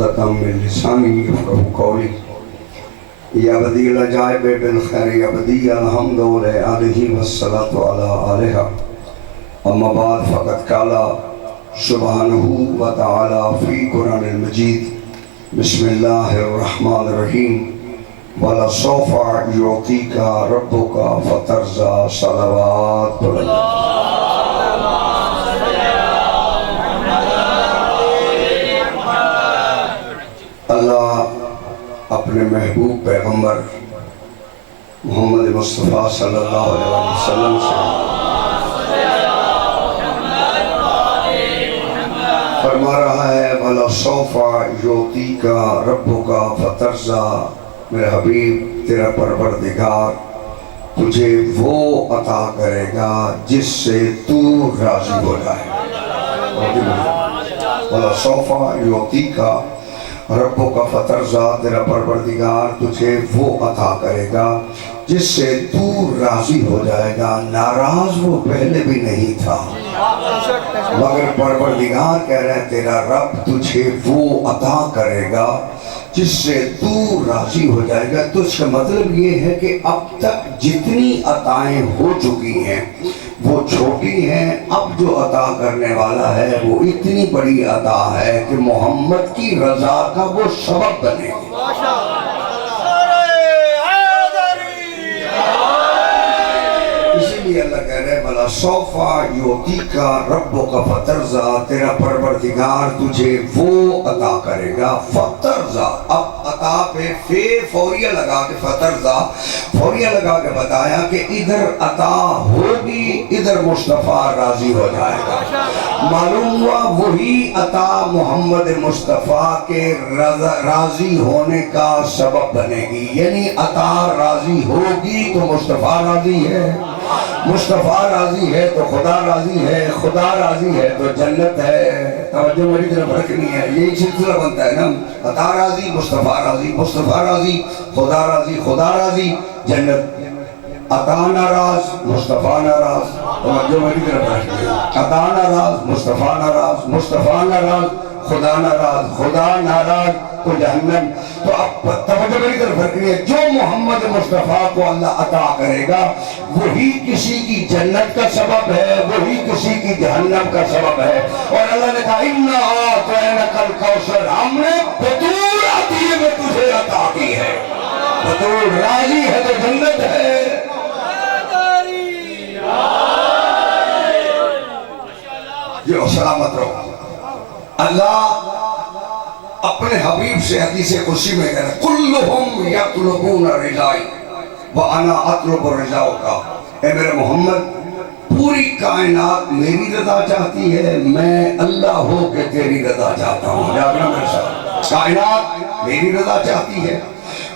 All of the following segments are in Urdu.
عقدة من لساني يفقهوا قولي يا بديع العجائب بالخير يا بديع الحمد لآله والصلاة على آلها أما بعد فقد قال سبحانه وتعالى في قرآن المجيد بسم الله الرحمن الرحيم وَلَسَوْفَ يُعْطِيكَ رَبُّكَ فَتَرْضَىٰ صلوات اللہ اپنے محبوب پیغمبر محمد مصطفیٰ صلی اللہ علیہ وسلم سے فرما رہا ہے وَلَسَوْفَ يُعْطِيكَ رَبُّكَ فَتَرْضَىٰ میرے حبیب تیرا پروردگار تجھے وہ عطا کرے گا جس سے تو راضی ہو جائے وَلَسَوْفَ يُعْطِيكَ رَبُّكَ فَتَرْضَىٰ تیرا پروردگار تجھے وہ عطا کرے گا جس سے تو راضی ہو جائے گا۔ ناراض وہ پہلے بھی نہیں تھا مگر پروردگار کہہ رہے ہیں تیرا رب تجھے وہ عطا کرے گا جس سے تو راضی ہو جائے گا۔ تو اس کا مطلب یہ ہے کہ اب تک جتنی عطائیں ہو چکی ہیں وہ چھوٹی ہیں، اب جو عطا کرنے والا ہے وہ اتنی بڑی عطا ہے کہ محمد کی رضا کا وہ سبب بنے گی۔ اسی لیے اللہ کہہ رہے ہیں وَلَسَوْفَ يُعْطِيكَ رَبُّكَ فَتَرْضَىٰ تیرا پروردگار تجھے وہ عطا کرے گا فَتَرْضَىٰ۔ اب عطا پہ فوریہ لگا کے فَتَرْضَىٰ فوریہ لگا کے بتایا کہ ادھر عطا ہوگی ادھر مصطفیٰ راضی ہو جائے گا۔ معلوم ہوا وہی عطا محمد مصطفیٰ کے راضی ہونے کا سبب بنے گی، یعنی عطا راضی ہوگی تو مصطفیٰ راضی ہے، مصطفیٰ راضی ہے تو خدا راضی ہے، خدا راضی ہے تو جنت ہے۔ توجہ میری طرف رکھنی ہے، یہی سلسلہ بنتا ہے نا، عطا راضی مصطفیٰ راضی، مصطفیٰ راضی خدا راضی، خدا راضی جنت۔ عطا ناراض مصطفیٰ ناراض، توجہ میری طرف رکھنی ہے، عطا ناراض مصطفیٰ ناراض، مصطفیٰ ناراض خدا ناراض، خدا ناراض تو جہنم۔ تو اب توجہ میری طرف رکھنی ہے، جو محمد مصطفیٰ کو اللہ عطا کرے گا وہی کسی کی جنت کا سبب ہے، وہی کسی کی جہنم کا سبب ہے۔ اور اللہ نے کہا اِنَّا أَعْطَيْنَاكَ الْكَوْثَرَ، ہم نے بطور عطیے میں تجھے عطا کی ہے، بطور راضی ہے تو جنت ہے۔ یہ سلامت رہو۔ اللہ اپنے حبیب سے حدیث قدسی میں کہہ رہا ہے کلہم یطلبون رضائی وانا اطلب رضاک۔ اے میرے محمد پوری کائنات میری رضا چاہتی ہے، میں اللہ ہو کے تیری رضا چاہتا ہوں۔ جاگنا میرے ساتھ، کائنات میری رضا چاہتی ہے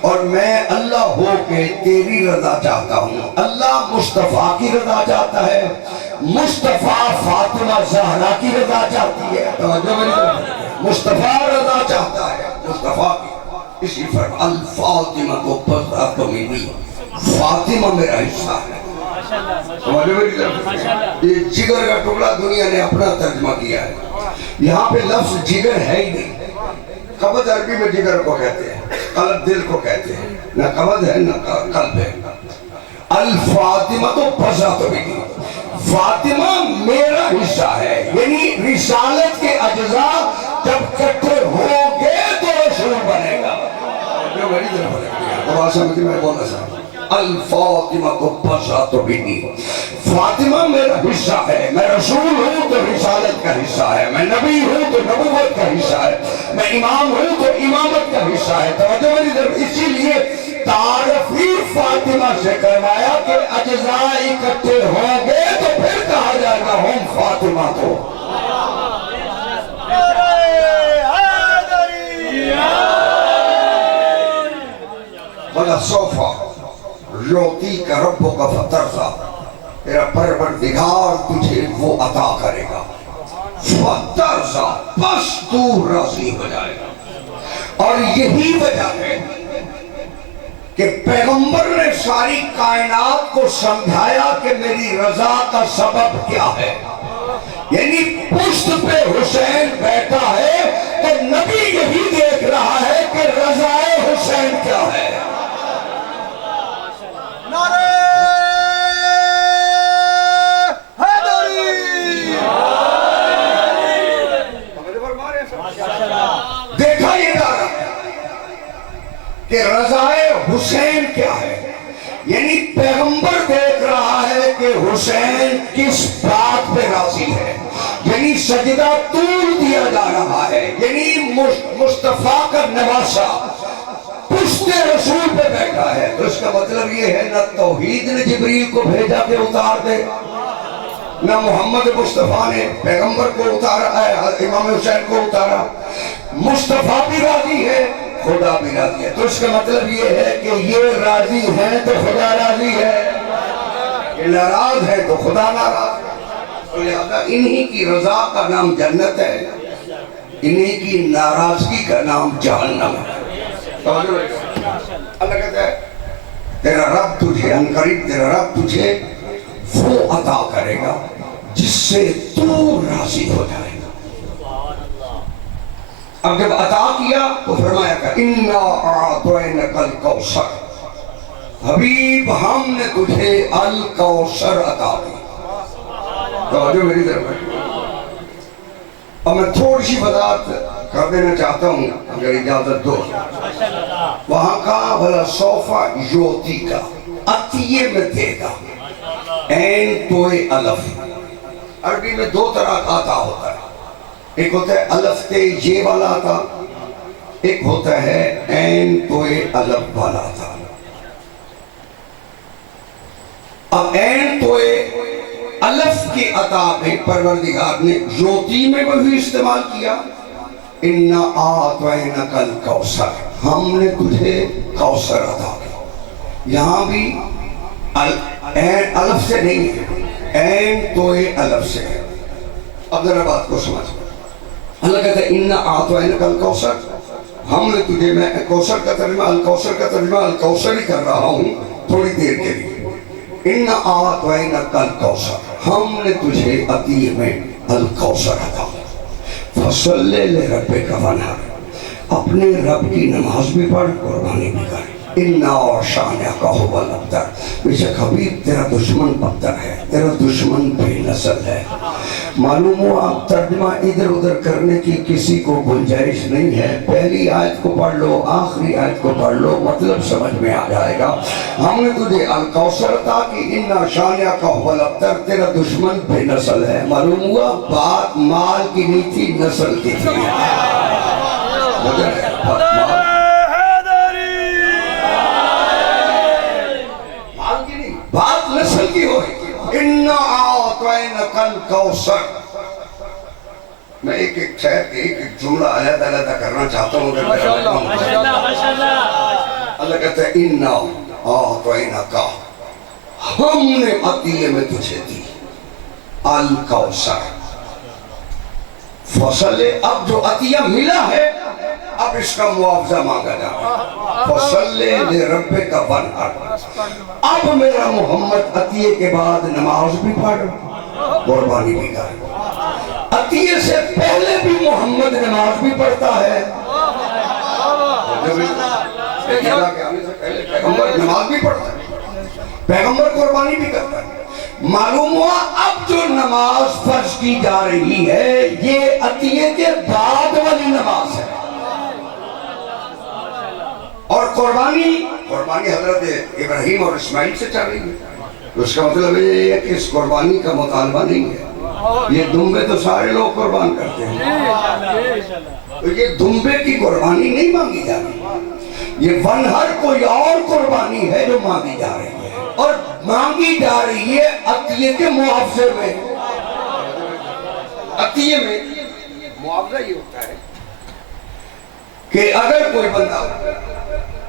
اور میں اللہ ہو کے تیری رضا چاہتا ہوں۔ اللہ مصطفیٰ کی رضا چاہتا ہے، مصطفیٰ فاطمہ زہرا کی رضا چاہتی ہے۔ توجہ میری طرف، مصطفیٰ رضا چاہتا ہے مصطفیٰ کی، اسی فرق الفاطمہ کو بضعۃ منی، فاطمہ میرا حصہ ہے۔ توجہ میری طرف، یہ جگر کا ٹکڑا دنیا نے اپنا ترجمہ کیا ہے، یہاں پہ لفظ جگر ہے ہی نہیں۔ قبض عربی میں جگر کو کہتے ہیں، قلب دل کو کہتے ہیں، نہ قبض ہے نہ قلب ہے۔ الفاطمہ تو بضعۃ منی، فاطمہ میرا حصہ ہے، یعنی رسالت کے اجزاء جب کٹھے ہوں گے تو رسول بنے گا۔ جو میری طرف ہے تو آسا میں بولنا سا الفاطمہ کو بضعۃ منی، فاطمہ میرا حصہ ہے، میں رسول ہوں تو رسالت کا حصہ ہے، میں نبی ہوں تو نبوت کا حصہ ہے، میں امام ہوں تو امامت کا حصہ ہے۔ توجہ میری طرف، اسی لیے تعارفی فاطمہ سے کروایا کہ اجزاء اکٹھے ہوں گے تو پھر کہا جائے گا ہم فاطمہ کو۔ وَلَسَوْفَ يُعْطِيكَ رَبُّكَ فَتَرْضَىٰ تیرا پروردگار تجھے وہ عطا کرے گا فَتَرْضَىٰ بس تو راضی ہو جائے گا۔ اور یہی وجہ ہے کہ پیغمبر نے ساری کائنات کو سمجھایا کہ میری رضا کا سبب کیا ہے، یعنی پشت پہ حسین بیٹھا ہے تو نبی یہی دیکھ کہ رضائے حسین کیا ہے، یعنی پیغمبر دیکھ رہا ہے کہ حسین کس بات پہ راضی ہے، یعنی سجدہ طول دیا جا رہا ہے، یعنی مصطفیٰ کا نواسا پشت رسول پہ بیٹھا ہے۔ تو اس کا مطلب یہ ہے نہ توحید نے جبریل کو بھیجا کہ اتار دے، نہ محمد مصطفیٰ نے پیغمبر کو اتارا، امام حسین کو اتارا۔ مصطفیٰ بھی راضی ہے، خدا بھی راضی ہے۔ تو اس کا مطلب یہ ہے کہ یہ راضی ہیں تو خدا راضی ہے، یہ ناراض ہے تو خدا ناراض ہے۔ تو لہذا انہی کی رضا کا نام جنت ہے، انہی کی ناراضگی کا نام جہنم ہے۔ اللہ کہتا ہے تیرا رب تجھے انقریب، تیرا رب تجھے وہ عطا کرے گا جس سے تو راضی ہو جائے گا۔ اب جب عطا کیا تو فرمایا کہ اِنَّا أَعْطَيْنَكَ الْكَوْثَرَ، حبیب ہم نے تجھے الکوثر عطا کی۔ توجہ میری طرف ہے۔ اب میں تھوڑی سی وضاحت کر دینا چاہتا ہوں اگر اجازت دو۔ وہاں کا وَلَسَوْفَ يُعْطِيكَ، عطیے میں دے گا، عین توئے الف۔ عربی میں دو طرح کا عطا ہوتا ہے، ایک ہوتا ہے الف تے یہ والا عطا، ایک ہوتا ہے عین توئے الف والا عطا۔ اب عین توئے الف کی عطا میں پروردگار نے یوتی میں بھی استعمال کیا، اِنَّا أَعْطَيْنَكَ الْكَوْثَرَ، ہم نے تجھے کوثر عطا کیا۔ یہاں بھی عین الف سے نہیں ہے، عین توئے الف سے ہے۔ اب ذرا بات کو سمجھ۔ اللہ کہتا ہے اِنَّا أَعْطَيْنَكَ الْكَوْثَرَ، ہم نے تجھے، میں کوثر کا ترجمہ الکوثر ہی کر رہا ہوں تھوڑی دیر کے لیے۔ اِنَّا أَعْطَيْنَكَ الْكَوْثَرَ، ہم نے تجھے عطیے میں الکوثر عطا کیا۔ فَصَلِّ لِرَبِّكَ وَانْحَرْ، اپنے رب کی نماز بھی پڑھ، قربانی بھی کر۔ اِنَّا شَانِئَكَ هُوَ الْأَبْتَرُ، بے شک حبیب تیرا دشمن ابتر ہے، تیرا دشمن بے نسل ہے۔ معلوم ہوا اب ترجمہ ادھر ادھر کرنے کی کسی کو گنجائش نہیں ہے، پہلی آیت کو پڑھ لو، آخری آیت کو پڑھ لو، مطلب سمجھ میں آ جائے گا۔ ہم نے تجھے الکوثر عطا کی، اِنَّا شَانِئَكَ هُوَ الْأَبْتَرُ، تیرا دشمن بے نسل ہے۔ معلوم ہوا بات مال کی نہیں تھی، نسل کی تھی۔ بات نسل کی ہوئی۔ اِنَّا أَعْطَيْنَكَ الْكَوْثَرَ، میں ایک شہر کے ایک جملہ علیحدہ کرنا چاہتا ہوں۔ اللہ کہتا ہے اِنَّا أَعْطَيْنَكَ، ہم نے عطیے میں تجھے دی الکوثر۔ فصل، اب جو عطیہ ملا ہے اب اس کا معاوضہ مانگا جا رہا ہے۔ فصل لربک وانحر، اب میرا محمد عطیے کے بعد نماز بھی پڑھ، قربانی بھی کر۔ عطیے سے پہلے بھی محمد نماز بھی پڑھتا ہے، پیغمبر نماز بھی پڑھتا ہے، پیغمبر قربانی بھی کرتا ہے۔ معلوم ہوا اب جو نماز فرض کی جا رہی ہے یہ عطیے کے بعد والی نماز ہے، اور قربانی حضرت ابراہیم اور اسماعیل سے چل رہی ہے۔ اس کا مطلب یہ ہے کہ اس قربانی کا مطالبہ نہیں ہے، یہ دمبے تو سارے لوگ قربان کرتے ہیں، تو یہ دمبے کی قربانی نہیں مانگی جا رہی، یہ ونہر کوئی اور قربانی ہے جو مانگی جا رہی ہے، اور مانگی جا رہی ہے عطیے کے معاوضے میں۔ عطیے میں معاوضہ یہ ہوتا ہے کہ اگر کوئی بندہ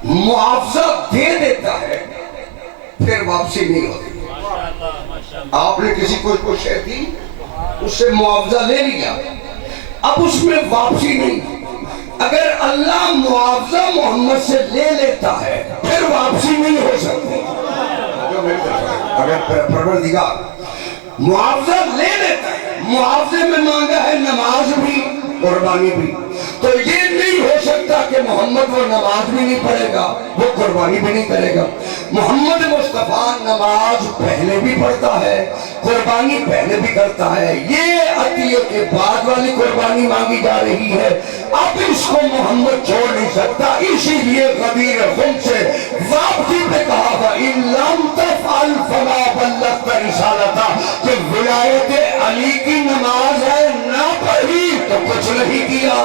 معاوضہ دے دیتا ہے پھر واپسی نہیں ہوتی۔ آپ نے کسی کو کوئی شے دی، اس سے معاوضہ لے لیا، اب اس میں واپسی نہیں۔ اگر اللہ معاوضہ محمد سے لے لیتا ہے پھر واپسی نہیں ہو سکتی۔ اگر پروردگار معاوضہ لے لیتا ہے، معاوضے میں مانگا ہے نماز بھی قربانی بھی، تو یہ نہیں ہو سکتا کہ محمد وہ نماز بھی نہیں پڑھے گا، وہ قربانی بھی نہیں کرے گا۔ محمد مصطفیٰ نماز پہلے بھی پڑھتا ہے، قربانی پہلے بھی کرتا ہے، یہ عطیے کے بعد والی قربانی مانگی جا رہی ہے، اب اس کو محمد چھوڑ نہیں سکتا، اسی لیے غدیر خم سے واپسی پہ کہا وَإِن لَمْ تَفْعَلْ فَمَا بَلَّغْتَ رِسَالَتَهُ کہ ولایت علی کی نماز ہے نہ پڑھی تو کچھ نہیں کیا۔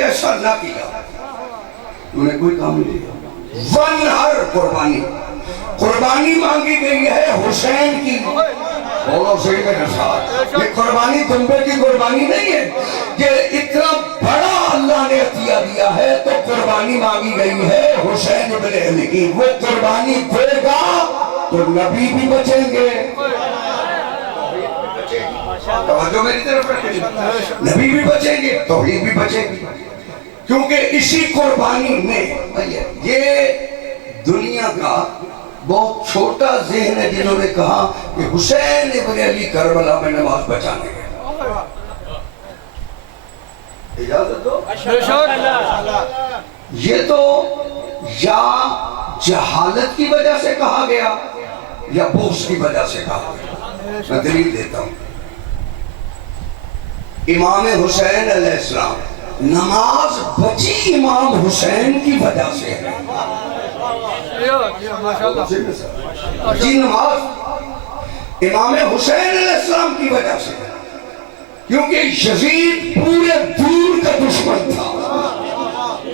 ایسا نہ کیا تو نے کوئی کام نہیں کیا۔ ون ہر قربانی، قربانی مانگی گئی ہے حسین کی، بولو صحیح میرے ساتھ، یہ قربانی دمبے کی قربانی نہیں ہے کہ اتنا بڑا اللہ نے عطیہ دیا ہے تو قربانی مانگی گئی ہے حسین ابن علی کی، وہ قربانی دے گا تو نبی بھی بچیں گے، توجہ میری طرف رکھیں، نبی بھی بچیں گے، توحید بھی بچیں گے، کیونکہ اسی قربانی میں یہ دنیا کا بہت چھوٹا ذہن ہے جنہوں نے کہا کہ حسین ابن علی کربلا میں نماز بچانے گئے۔ اجازت دو، یہ تو یا جہالت کی وجہ سے کہا گیا یا بغض کی وجہ سے کہا گیا۔ میں دلیل دیتا ہوں، امام حسین علیہ السلام نماز بچی امام حسین کی وجہ سے ہے، جی نماز امام حسین علیہ السلام کی وجہ سے ہے، کیونکہ یزید پورے دین کا دشمن تھا،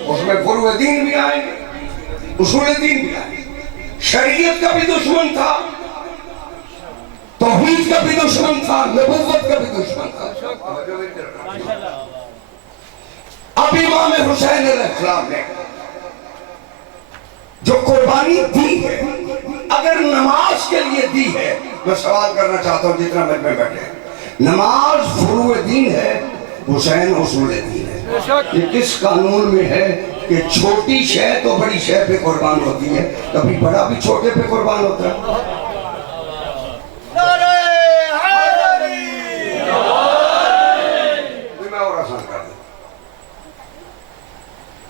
اس میں فروع دین بھی آئیں گے، اصول دین بھی آئیں گے، شریعت کا بھی دشمن تھا، توحید کا بھی دشمن تھا، نبوت کا بھی دشمن تھا۔ اب امام حسین علیہ السلام نے جو قربانی دی ہے، اگر نماز کے لیے دی ہے، میں سوال کرنا چاہتا ہوں جتنا میں بیٹھے، نماز فروع دین ہے، حسین اصول دین ہے، یہ کس قانون میں ہے کہ چھوٹی شے تو بڑی شے پہ قربان ہوتی ہے، کبھی بڑا بھی چھوٹے پہ قربان ہوتا ہے؟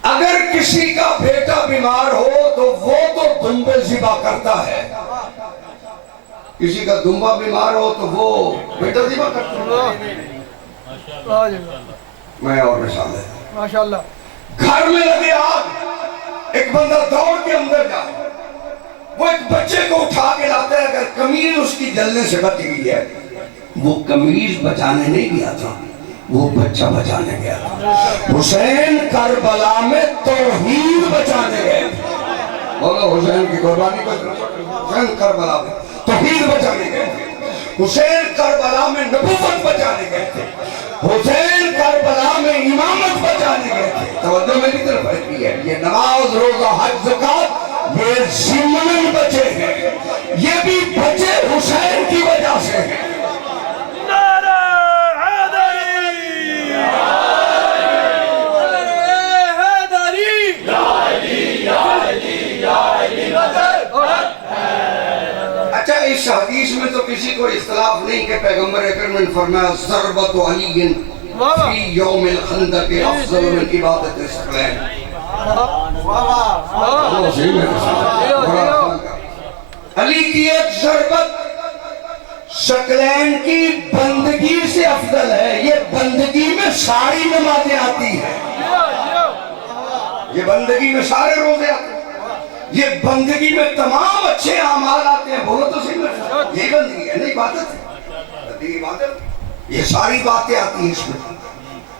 اگر کسی کا بیٹا بیمار ہو تو وہ تو دمبے ذبح کرتا ہے، کسی کا دمبا بیمار ہو تو وہ بیٹا ذبح کرتا ہے۔ میں اور مثال ہے، ماشاءاللہ گھر میں لگے آگ، ایک بندہ دوڑ کے اندر جائے، وہ ایک بچے کو اٹھا کے لاتا ہے، اگر قمیض اس کی جلنے سے بچ گئی ہے، وہ قمیض بچانے نہیں گیا تھا، وہ بچہ بچانے گیا تھا۔ حسین کربلا میں توحید بچانے گئے تھے، بولو حسین کی قربانی حسین کربلا میں توحید بچانے گئے تھے، حسین کربلا میں نبوت بچانے گئے تھے، حسین کربلا میں امامت بچانے گئے تھے۔ توجہ میری طرف ہے، یہ نماز روزہ حج زکات یہ ضمن بچے ہیں، یہ بھی بچے حسین کی وجہ سے ہیں۔ اچھا اس حدیث میں تو کسی کو اختلاف نہیں کہ پیغمبر اکرم نے فرمایا ضربت علی فی یوم الخندق افضل من عبادت الثقلین، علی کی ایک ضربت ثقلین کی بندگی سے افضل ہے، یہ بندگی میں ساری نمازیں آتی ہیں، یہ بندگی میں سارے روزے آتے ہیں، یہ بندگی میں تمام اچھے اعمال آتے ہیں، بولو تو صحیح میں یہ بندگی ہے، نہیں عبادت ہے، بندگی عبادت، یہ ساری باتیں آتی ہیں اس میں،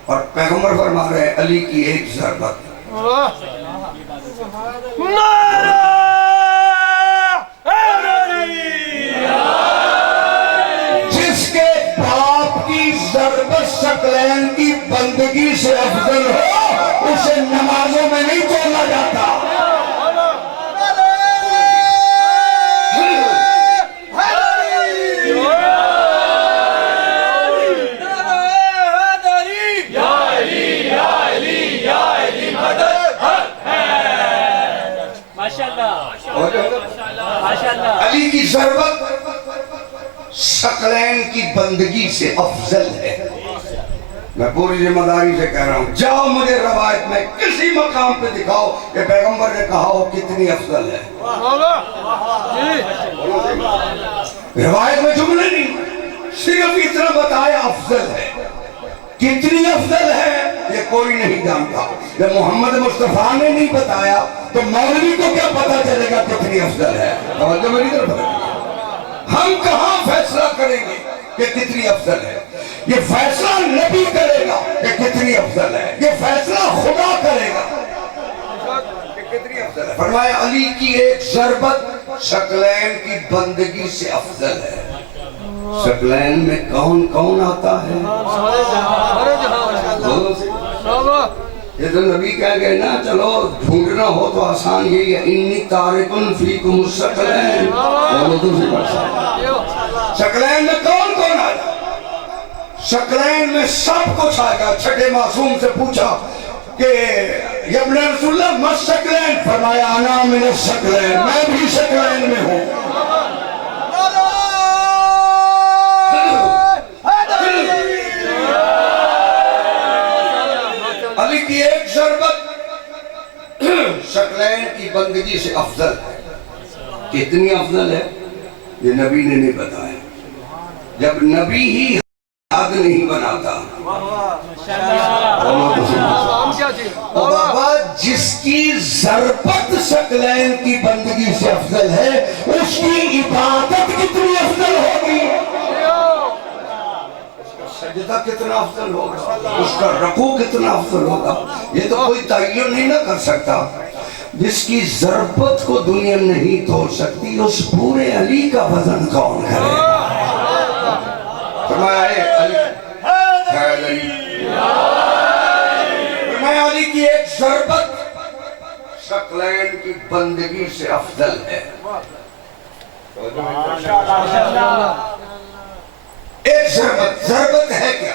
اور پیغمبر فرما رہے ہیں علی کی ایک ضربت، جس کے باپ کی ضربت ثقلین کی بندگی سے افضل ہو اسے نمازوں میں نہیں تولا جاتا۔ علی کی ضربت ثقلین کی بندگی سے افضل ہے، میں پوری ذمہ داری سے کہہ رہا ہوں، جاؤ مجھے روایت میں کسی مقام پہ دکھاؤ کہ پیغمبر نے کہا ہو کتنی افضل ہے۔ روایت میں جملے نہیں، صرف اتنا بتایا افضل ہے۔ کتنی افضل ہے یہ کوئی نہیں جانتا۔ جب محمد مصطفیٰ نے نہیں بتایا تو مولوی کو کیا پتا چلے گا کتنی افضل ہے؟ توجہ میری طرف ہے۔ ہم کہاں فیصلہ کریں گے کہ کتنی افضل ہے؟ یہ فیصلہ نبی کرے گا کہ کتنی افضل ہے، یہ فیصلہ خدا کرے گا کہ کتنی افضل ہے۔ فرمایا علی کی ایک ضربت شکلین کی بندگی سے افضل ہے۔ شکلین میں کون کون آتا ہے؟ یہ تو نبی کہہ گئے نا، چلو ڈھونڈنا ہو تو آسان یہی ہے، انی تارکن فیکم الشکلین۔ شکلین میں کون کون آتا ہے؟ شکلین میں سب کچھ آئے گا۔ چھٹے معصوم سے پوچھا کہ یا ابن رسول اللہ ما شکلین؟ فرمایا انا من الشکلین، میں بھی شکلین میں ہوں۔ علی کی ایک ضربت شکلین کی بندگی سے افضل ہے۔ کتنی افضل ہے یہ نبی نے نہیں بتایا۔ جب نبی ہی حد نہیں بناتا، اور بابا جس کی ضربت شکلین کی بندگی سے افضل ہے اس کی عبادت کتنی افضل ہوگی، سجدہ کتنا افضل ہوگا، اس کا رکوع کتنا افضل ہوگا۔ یہ تو کوئی تعین نہیں نہ کر سکتا۔ جس کی ضربت کو دنیا نہیں توڑ سکتی اس پورے علی کا وزن کون کرے؟ فرمایا علی کی ایک ضربت شکلین کی بندگی سے افضل ہے۔ ایک ضربت ہے کیا؟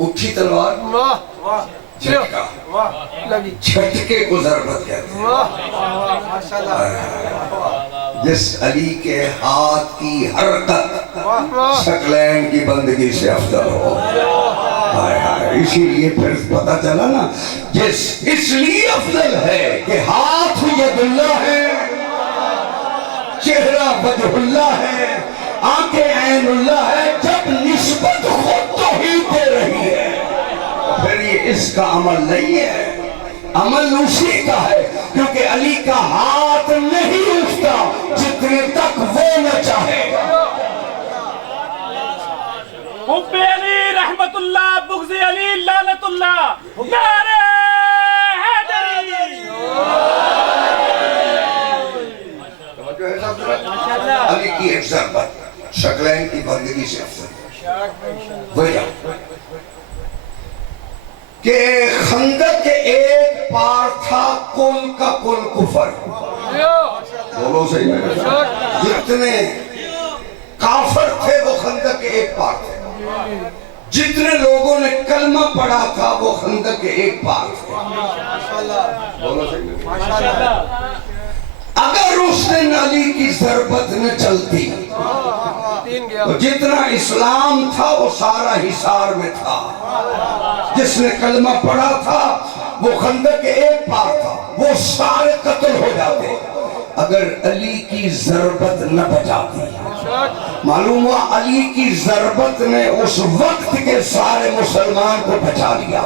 اٹھی تلوار، جھٹکا، جھٹکے کو ضربت کہتے ہیں۔ جس علی کے ہاتھ کی حرکت شکلین کی بندگی سے افضل ہو، اسی لیے پھر پتا چلا نا، اس لیے افضل ہے کہ ہاتھ ید اللہ ہے، چہرہ وجہ اللہ ہے، آنکھیں عین اللہ ہے۔ جب نسبت خود توحید دے رہی ہے پھر یہ اس کا عمل نہیں ہے، عمل اسی کا ہے، کیونکہ علی کا ہاتھ نہیں اٹھتا جتنے تک وہ نہ چاہے۔ حب علی رحمت اللہ، بغض علی لعنت اللہ، نعرہ حیدری۔ علی کی ایک ضربت شکلین کی بندگی سے افضل وجہ کہ خندق کے ایک پار تھا کل کا کل کفر۔ بولو صحیح میں، جتنے کافر تھے وہ خندق کے ایک پار تھے، جتنے لوگوں نے کلمہ پڑھا تھا وہ خندق کے ایک پار تھے۔ بولو صحیح میں۔ اگر اس دن علی کی ضربت نہ چلتی تو جتنا اسلام تھا وہ سارا حصار میں تھا۔ جس نے کلمہ پڑھا تھا وہ خندق کے ایک پار تھا، وہ سارے قتل ہو جاتے اگر علی کی ضربت نہ بچاتی۔ معلوم ہوا علی کی ضربت نے اس وقت کے سارے مسلمان کو بچا لیا۔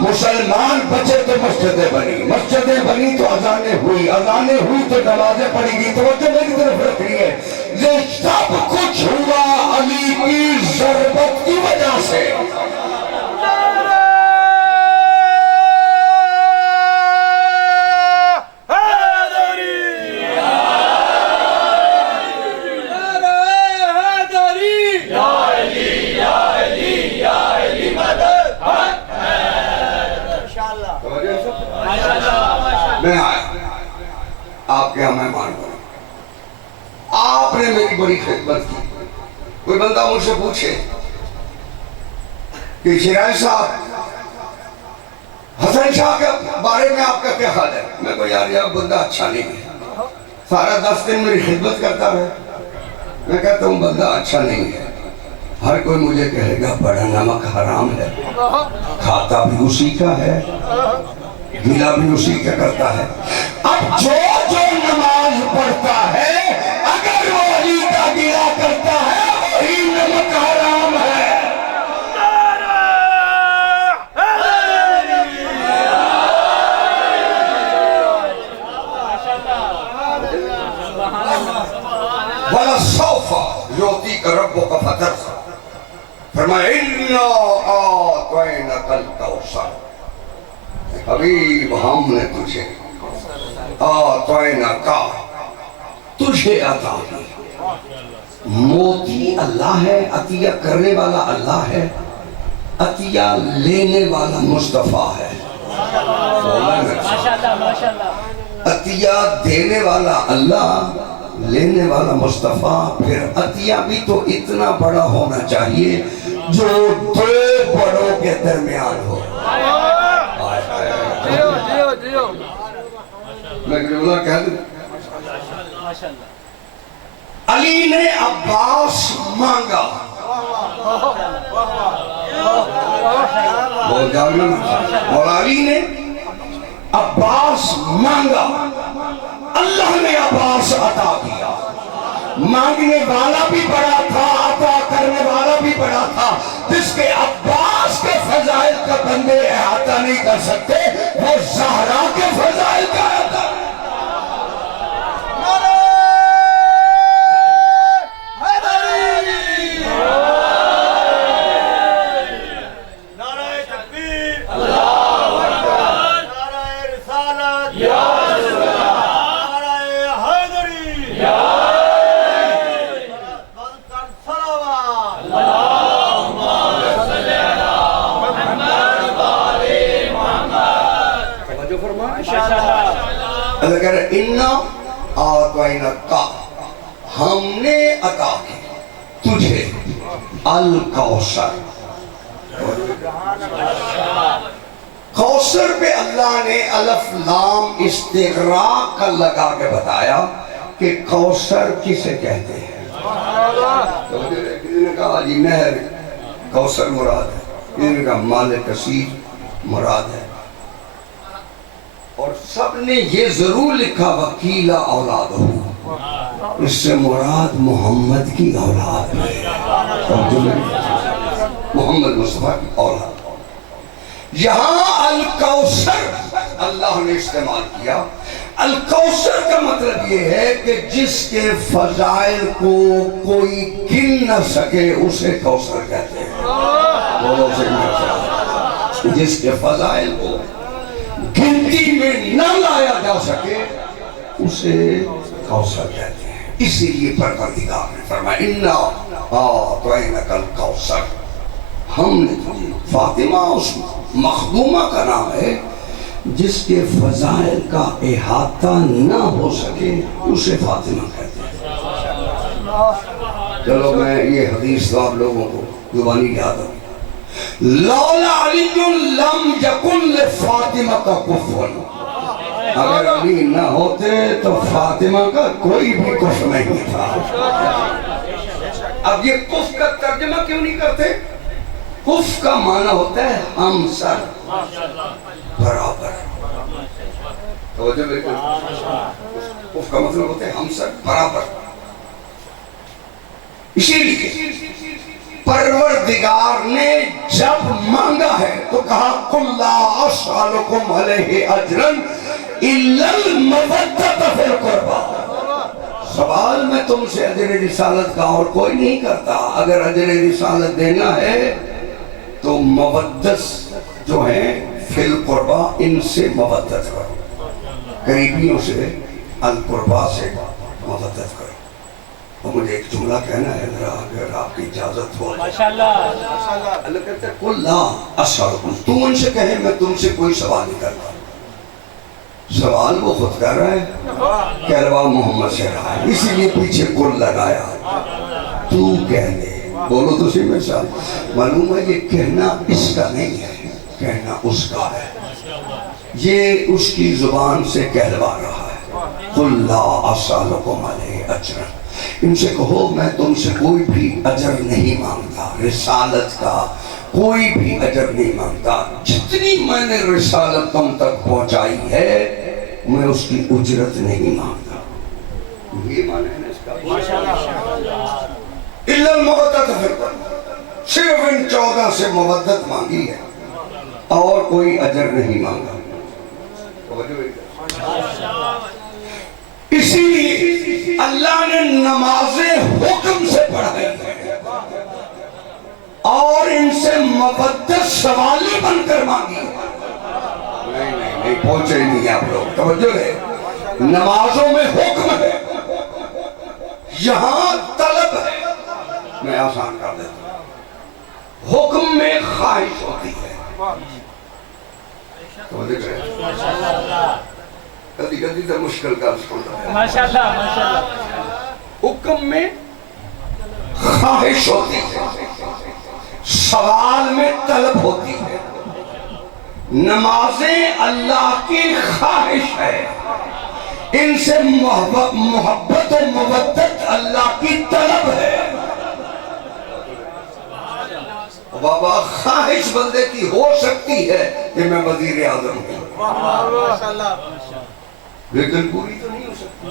مسلمان بچے تو مسجدیں بنی، مسجدیں بنی تو اذانیں ہوئی، اذانیں ہوئی تو نمازیں پڑھی گئی۔ توجہ میری طرف رکھنی ہے، یہ سب کچھ ہوا علی کی ضربت کی وجہ سے۔ میں آیا آپ کے یہاں مہمان بنا، آپ نے میری بڑی خدمت کی۔ کوئی بندہ مجھ سے پوچھے کہ شیرازی صاحب حسن شاہ کے بارے میں آپ کا کیا خیال ہے؟ میں کو یار یہ بندہ اچھا نہیں ہے، سارا 10 دن میری خدمت کرتا رہے۔ میں کہتا ہوں بندہ اچھا نہیں ہے، ہر کوئی مجھے کہے گا بڑا نمک حرام ہے، کھاتا بھی اسی کا ہے، گلا بھی اسی کا کرتا ہے۔ اب جو نماز پڑھتا ہے اگر وہ علی کا گلا کرتا ہے وہی نمک حرام ہے۔ وَلَسَوْفَ يُعْطِيكَ رَبُّكَ فَتَرْضَىٰ، فرمایا اِنَّا أَعْطَيْنَاكَ الْكَوْثَرَ، حبیب ہم نے تجھے أَعْطَيْنَاكَ تجھے عطا کی۔ موتی اللہ ہے، عطیہ کرنے والا اللہ ہے، عطیہ لینے والا مصطفیٰ ہے۔ عطیہ دینے والا اللہ، لینے والا مصطفیٰ، پھر عطیہ بھی تو اتنا بڑا ہونا چاہیے جو دو بڑوں کے درمیان ہو۔ میں اللہ کہہ دوں، علی نے عباس مانگا، اور علی نے عباس مانگا، اللہ نے عباس عطا کیا۔ مانگنے والا بھی بڑا تھا، عطا کرنے والا بھی بڑا تھا، جس کے عباس کے فضائل کا بندے احاطہ نہیں کر سکتے، وہ زہرا کے فضائل کا احاطہ۔ اگر اِنَّا أَعْطَيْنَاكَ ہم نے عطا کی تجھے الکوثر۔ کوثر پہ اللہ نے الف لام استغراق کا لگا کے بتایا کہ کوثر کسے کہتے ہیں۔ کسی نے کہا علی نہر کوثر مراد ہے، کسی نے کہا مال کثیر مراد ہے، اور سب نے یہ ضرور لکھا وکیلا اولاد ہو، اس سے مراد محمد کی اولاد ہے، محمد مصطفیٰ کی اولاد۔ یہاں الکوثر اللہ نے استعمال کیا۔ الکوثر کا مطلب یہ ہے کہ جس کے فضائل کو کوئی گن نہ سکے اسے کوثر کہتے ہیں۔ جس کے فضائل کو گنتی میں نہ لایا جا سکے اسے کوثر کہتے ہیں۔ اسی لیے پروردگار نے فرمایا اِنَّا أَعْطَيْنَاكَ الْكَوْثَرَ، ہم نے تجھے، فاطمہ اس مخدومہ کا نام ہے جس کے فضائل کا احاطہ نہ ہو سکے اسے فاطمہ کہتے ہیں۔ چلو میں یہ حدیث تو آپ لوگوں کو زبانی یاد ہو، لولا علی لم یکن لفاطمہ کا کفر، اگر علی نہ ہوتے تو فاطمہ کا کوئی بھی کفر نہیں تھا۔ اب یہ کفر کا ترجمہ کیوں نہیں کرتے؟ کفر کا معنی ہوتا ہے ہم سر برابر، توجہ بالکل، کفر کا مطلب ہوتا ہے ہم سر برابر۔ اسی لیے پروردگار نے جب مانگا ہے تو کہا قُلْ لَا أَسْأَلُكُمْ عَلَيْهِ أَجْرًا إِلَّا الْمَوَدَّةَ فِي الْقُرْبَى، سوال میں تم سے اجر رسالت کا اور کوئی نہیں کرتا، اگر اجر رسالت دینا ہے تو مودت جو ہیں فی القربہ ان سے مودت کرو، قریبیوں سے القربہ سے مودت کرو۔ اور مجھے ایک جملہ کہنا ہے ذرا اگر آپ کی اجازت ہو۔ ماشاءاللہ اللہ کہتا ہے قُلْ لَا أَسْأَلُكُمْ، تم ان سے کہیں میں تم سے کوئی سوال نہیں کرتا، سوال وہ خود کر رہا ہے، کہلوا محمد سے رہا ہے، اسی لیے پیچھے قُلْ لگایا، تو کہہ دے، بولو تو صحیح میرے ساتھ۔ معلوم ہے یہ کہنا اس کا نہیں ہے، کہنا اس کا ہے، یہ اس کی زبان سے کہلوا رہا ہے۔ قُلْ لَا أَسْأَلُكُمْ عَلَيْهِ أَجْرًا ان سے کہو میں تم سے کوئی بھی اجر نہیں مانگتا، رسالت کا کوئی بھی اجر نہیں مانگتا، جتنی میں نے رسالت تم تک پہنچائی ہے میں اس کی اجرت نہیں مانگتا۔ یہ معنی ہے اس کا اِلَّا الْمَوَدَّةَ فِي الْقُرْبَى، صرف ان 14 سے مودت مانگی ہے اور کوئی اجر نہیں مانگا۔ اسی لیے اللہ نے نمازیں حکم سے پڑھائی ہے اور ان سے مودت سوالی بن کر مانگی ہے۔ نہیں پہنچے نہیں آپ لوگ، توجہ ہے، نمازوں میں حکم ہے، یہاں طلب ہے۔ میں آسان کر دیتا ہوں، حکم میں خواہش ہوتی ہے، توجہ ہے، کدی کدی تو مشکل کا سنتا ہے، ماشاءاللہ حکم میں خواہش ہوتی ہے، سوال میں طلب ہوتی ہے۔ نمازیں اللہ کی خواہش ہے، ان سے محبت و مودت اللہ کی طلب ہے۔ بابا خواہش بندے کی ہو سکتی ہے کہ میں وزیر اعظم ہوں، لیکن پوری تو نہیں ہو سکتی۔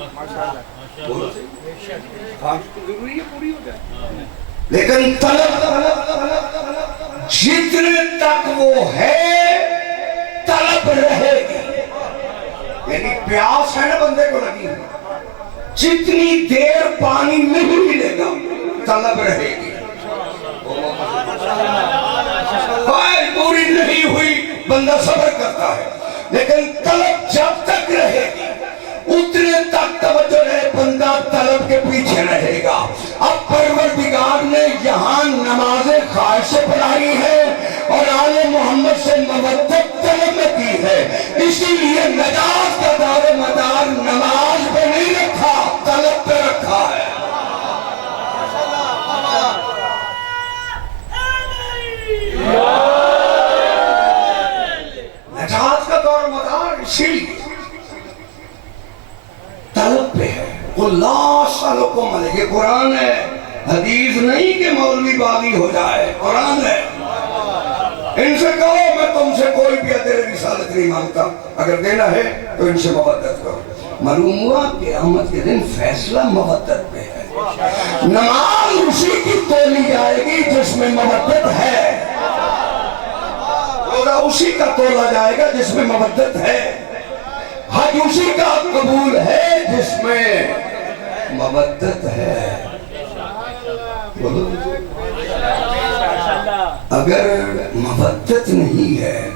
بولو صحیح، خواہش تو ضروری ہے پوری ہو جائے، لیکن طلب جتنے تک وہ ہے طلب رہے گی، یعنی پیاس ہے نا بندے کو لگی، جتنی دیر پانی نہیں ملے گا طلب رہے گی۔ خواہش پوری نہیں ہوئی بندہ صبر کرتا ہے، لیکن طلب جب تک رہے گی اتنے تک توجہ رہے، بندہ طلب کے پیچھے رہے گا۔ اب پروردگار نے یہاں نماز خواہش سے پڑھائی ہے اور آل محمد سے مودت طلب میں کی ہے، اسی لیے نجات کا دار مدار نماز پہ نہیں رکھا، طلب پہ رکھا ہے۔ نجات کا دور مدار اسی لیے طلب پہ ہے۔ قُلْ لَا أَسْأَلُكُمْ عَلَيْهِ، یہ قرآن ہے، حدیث نہیں کہ مولوی باغی ہو جائے، قرآن ہے۔ ان سے کہو میں تم سے کوئی بھی اجر رسالت نہیں مانگتا، اگر دینا ہے تو ان سے مودت کرو۔ معلوم ہوا قیامت کے دن فیصلہ مودت پہ ہے۔ نماز اسی کی تولی جائے گی جس میں مودت ہے، روزہ اسی کا تولا جائے گا جس میں مودت ہے، حج اسی کا قبول ہے جس میں مودت ہے۔ اگر مودت نہیں ہے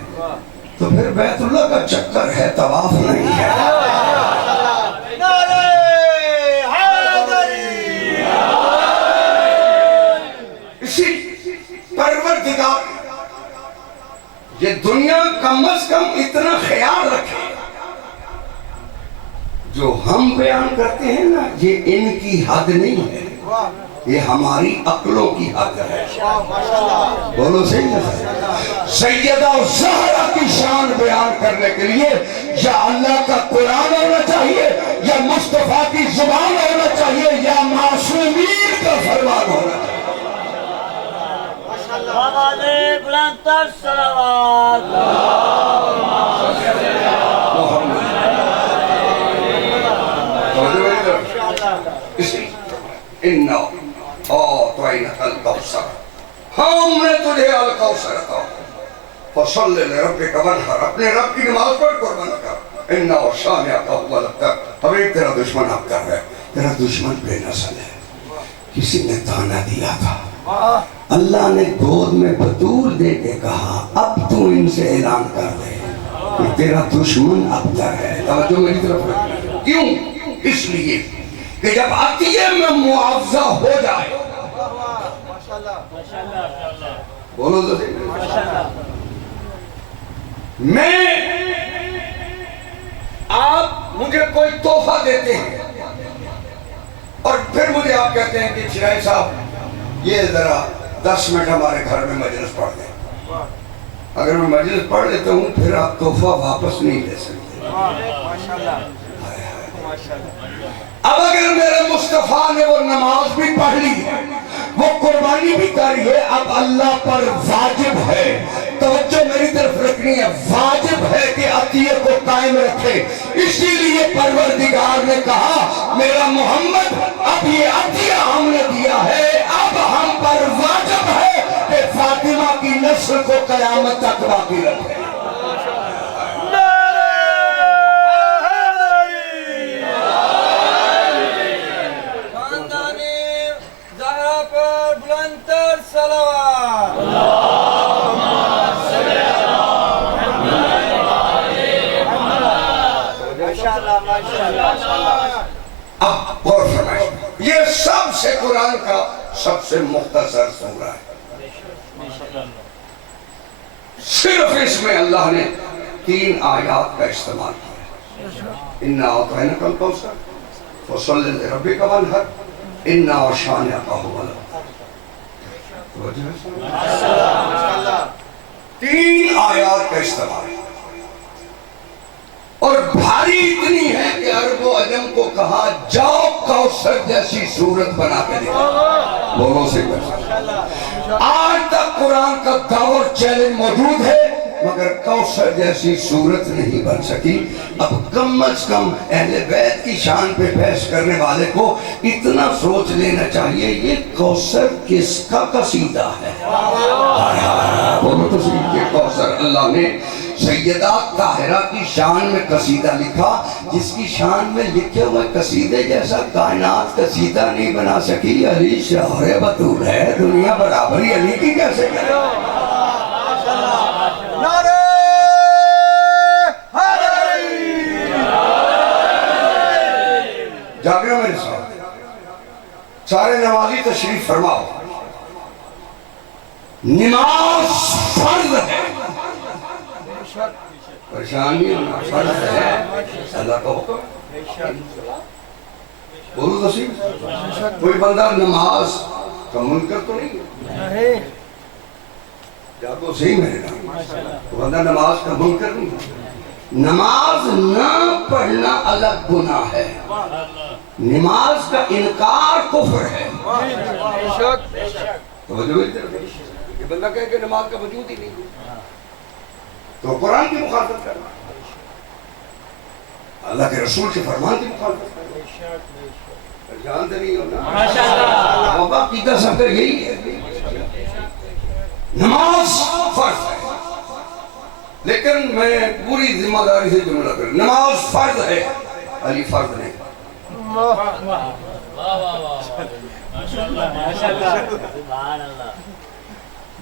تو پھر بیت اللہ کا چکر ہے، طواف نہیں ہے۔ اسی پروردگار یہ دنیا کم از کم اتنا خیال رکھے، جو ہم بیان کرتے ہیں نا یہ ان کی حد نہیں ہے، یہ ہماری عقلوں کی حد ہے۔ بولو صحیح ہے۔ سیدہ زہرا کی شان بیان کرنے کے لیے یا اللہ کا قرآن ہونا چاہیے، یا مصطفیٰ کی زبان ہونا چاہیے، یا معصومین کا فرمان ہونا چاہیے۔ بلند تر صلوات۔ ہم نے تجھے الکوثر عطا فصل لربک وانحر، اپنے رب کی نماز پڑھ قربان کر، ان شانئک هو الابتر۔ حبیب تیرا دشمن اب کر ہے، تیرا دشمن بے نسل ہے۔ کسی نے تانا دیا تھا، اللہ نے گود میں بطول دے کے کہا اب تو ان سے اعلان کر دے کہ تیرا دشمن ابتر ہے۔ توجہ میری طرف رکھنا، کیوں؟ اس لیے کہ جب عطیے میں معاوضہ ہو جائے، بولو تو میں آپ مجھے کوئی تحفہ دیتے ہیں اور پھر مجھے آپ کہتے ہیں کہ چرائے صاحب یہ ذرا 10 منٹ ہمارے گھر میں مجلس پڑھ دیں، اگر میں مجلس پڑھ لیتا ہوں پھر آپ تحفہ واپس نہیں لے سکتے۔ اب اگر میرے مصطفیٰ نے وہ نماز بھی پڑھ لی ہے، وہ قربانی بھی کری ہے، اب اللہ پر واجب ہے، توجہ میری طرف رکھنی ہے، واجب ہے کہ عطیہ کو قائم رکھے۔ اسی لیے پروردگار نے کہا میرا محمد اب یہ عطیہ ہم نے دیا ہے، اب ہم پر واجب ہے کہ فاطمہ کی نسل کو قیامت تک باقی رکھے۔ اب غور فرمائیں، یہ سب سے قرآن کا سب سے مختصر سورہ ہے، صرف اس میں اللہ نے 3 آیات کا استعمال کیا۔ اِنَّا أَعْطَيْنَاكَ الْكَوْثَرَ فَصَلِّ لِرَبِّكَ وَانْحَرْ إِنَّ شَانِئَكَ هُوَ الْأَبْتَرُ۔ 3 آیات کا استعمال، اور بھاری اتنی ہے کہ عرب و عجم کو کہا جاؤ کوثر جیسی صورت بنا کے دکھاؤ۔ بولو سے آج تک قرآن کا دور چیلنج موجود ہے، مگر کوثر جیسی صورت نہیں بن سکی۔ اب کم از کم اہل بیت کی شان پہ بحث کرنے والے کو اتنا سوچ لینا چاہیے یہ کوثر کس کا قصیدہ ہے؟ بولو تو صحیح کہ کوثر اللہ نے سیدہ طاہرہ کی شان میں قصیدہ لکھا، جس کی شان میں لکھے ہوئے قصیدے جیسا کائنات قصیدہ نہیں بنا سکی۔ علی شوہر بطول ہے، دنیا برابری علی کی کیسے کرے؟ جاگرہ میرے ساتھ سارے نمازی تشریف فرماؤ۔ نماز فرض ہے، پریشانی فرض ہے، اللہ کا حکم۔ بولو تو صحیح، کوئی بندہ نماز کا منکر تو نہیں ہے؟ جاگو صحیح میرے نام، کوئی بندہ نماز کا منکر نہیں ہے۔ نماز نہ پڑھنا الگ گناہ ہے، نماز کا انکار کفر ہے۔ یہ بندہ کہے کہ نماز کا وجود ہی نہیں ہے تو قرآن کی مخالفت کرنا، اللہ کے رسول کے فرمان کی مخالفت کرنا۔ جانتے نہیں ہو نا، بابا عقیدہ سب کا یہی ہے، نماز فرض ہے، لیکن میں پوری ذمہ داری سے جملہ کروں، نماز فرض ہے، علی فرض نہیں۔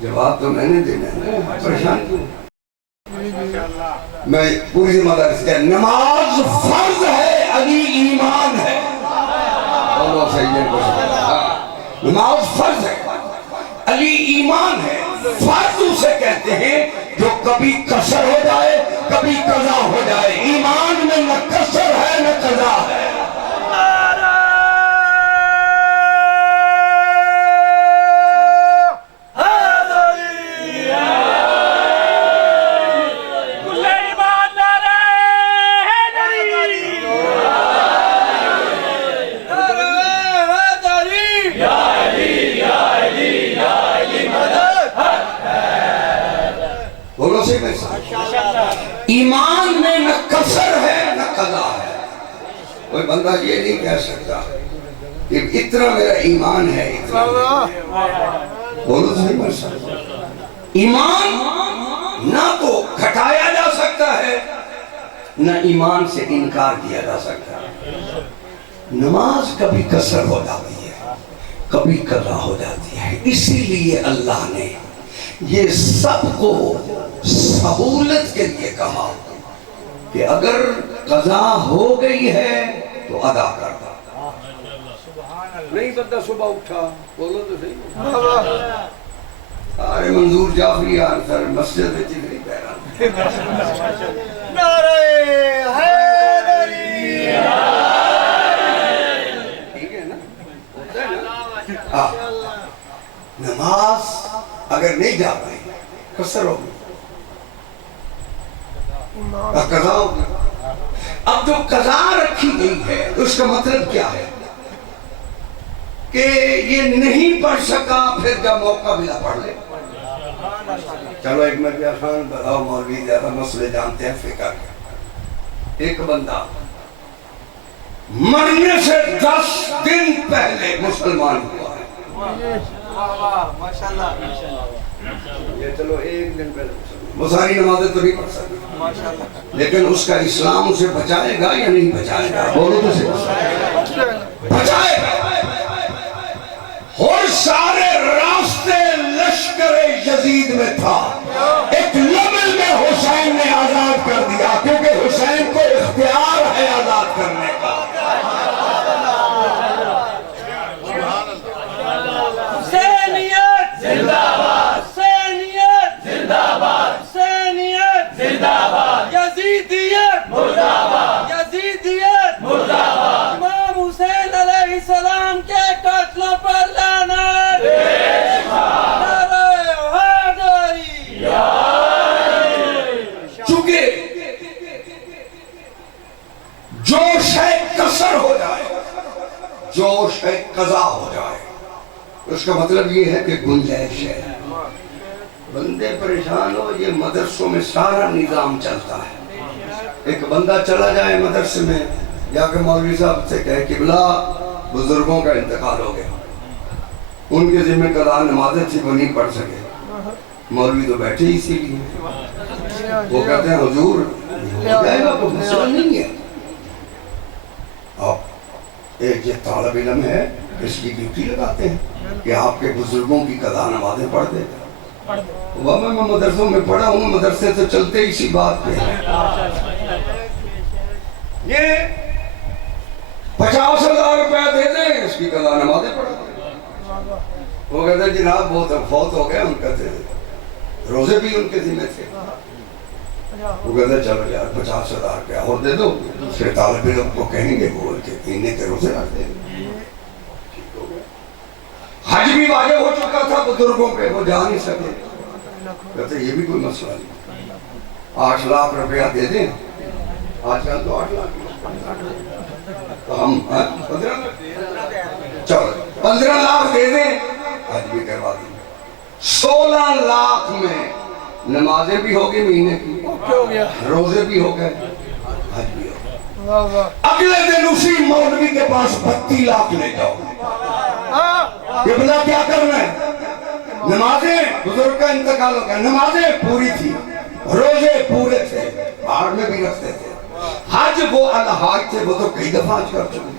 جواب تو میں نے دینا ہے، پریشان کیوں؟ میں پوری ذمہ داری سے کہا نماز فرض ہے، علی ایمان ہے۔ نماز فرض ہے، علی ایمان ہے۔ فرض اسے کہتے ہیں جو کبھی قصر ہو جائے کبھی قضا ہو جائے، ایمان میں نہ قصر ہے نہ قضا ہے۔ ایمان میں نہ قصر ہے نہ قضا ہے۔ کوئی بندہ یہ نہیں کہہ سکتا کہ اتنا میرا ایمان ہے، اتنا بولو صحیح بات۔ ایمان نہ تو گھٹایا جا سکتا ہے نہ ایمان سے انکار کیا جا سکتا ہے۔ نماز کبھی قصر ہو جاتی ہے کبھی قضا ہو جاتی ہے، اسی لیے اللہ نے یہ سب کو سہولت کے لیے کہا کہ اگر قضا ہو گئی ہے تو ادا کر دو۔ نہیں بندہ صبح اٹھا، بولو تو صحیح، سارے منظور جعفری آنسر مسجد میں چکری پیران، نعرہ حیدری، ٹھیک ہے نا، ہوتا ہے نا۔ نماز اگر نہیں جا پائی قصر ہوگی، قضا ہوگی، اب جو قضا رکھی گئی ہے اس کا مطلب کیا ہے کہ یہ نہیں پڑھ سکا، پھر جب موقع ملا پڑھ لے. چلو ایک مرتبہ آسان بتاؤ، مولوی زیادہ مسئلے جانتے ہیں فقہ کے. ایک بندہ مرنے سے 10 دن پہلے مسلمان ہوا ہے. یہ چلو ایک دن پہلے وہ ساری نمازیں تو نہیں پڑھ سکتے، لیکن اس کا اسلام اسے بچائے گا یا نہیں بچائے گا؟ بولو تو سے بچائے گا. اور سارے راستے لشکر یزید میں تھا، ایک لمل میں حسین نے آزاد کر دیا، کیونکہ حسین کو اختیار ہے آزاد کرنے کا. حسینیت زندہ باد، حسینیت زندہ باد، حسینیت زندہ باد، یزیدیت مردہ باد، یزیدیت مردہ باد. امام حسین علیہ السلام کے قتلوں پر لعنت. نعرہ حیدری. چونکہ جو شے کسر ہو جائے، جو شے قضا ہو جائے، اس کا مطلب یہ ہے کہ گنجائش ہے. بندے پریشان ہو، یہ مدرسوں میں سارا نظام چلتا ہے. ایک بندہ چلا جائے مدرسے میں، یا کہ مولوی صاحب سے کہے قبلہ بزرگوں کا انتقال ہو گیا، ان کے ذمہ قضا نمازیں تھی وہ نہیں پڑھ سکے. مولوی تو بیٹھے اسی لیے، وہ کہتے ہیں حضور ہو جائے گا، کوئی مسئلہ نہیں ہے. اب ایک یہ طالب علم ہے، اس کی ڈیوٹی لگاتے ہیں کہ آپ کے بزرگوں کی قضا نمازیں پڑھ دے گا. میں مدرسوں میں پڑھا ہوں، مدرسے تو چلتے اسی بات پہ. یہ 50,000 روپے دے دیں، اس کی قضا نمازیں پڑھ دیں. وہ کہتے ہیں جناب بہت فوت ہو گئے، ان کہتے روزے بھی ان کے ذمہ تھے. وہ کہتے ہیں چلو یار 50,000 روپیہ اور دے دو. دوسرے طالب علم کو کہیں گے بول کے مہینے کے روزے رکھ دیں. حج بھی واجب ہو چکا تھا بزرگوں پہ، وہ جا نہیں سکے. کہتے یہ بھی کوئی مسئلہ نہیں، 8 لاکھ روپیہ دے دیں. آج کل تو 8 لاکھ تو ہم 15 لاکھ دے دیں، حج بھی کروا دیں. 16 لاکھ میں نمازیں بھی ہوگی مہینے کی، روزے بھی ہو گئے، حج بھی ہو گئے. اگلے دن اسی مولوی کے پاس 32 لاکھ لے جاؤ. یہ بلا کیا کرنا ہے؟ نمازیں بزرگ کا انتقال ہو گیا، نمازیں پوری تھی، روزے پورے تھے، بھاڑ میں بھی رکھتے تھے. حج وہ الحاج تھے، وہ تو کئی دفعہ حج کر چکے.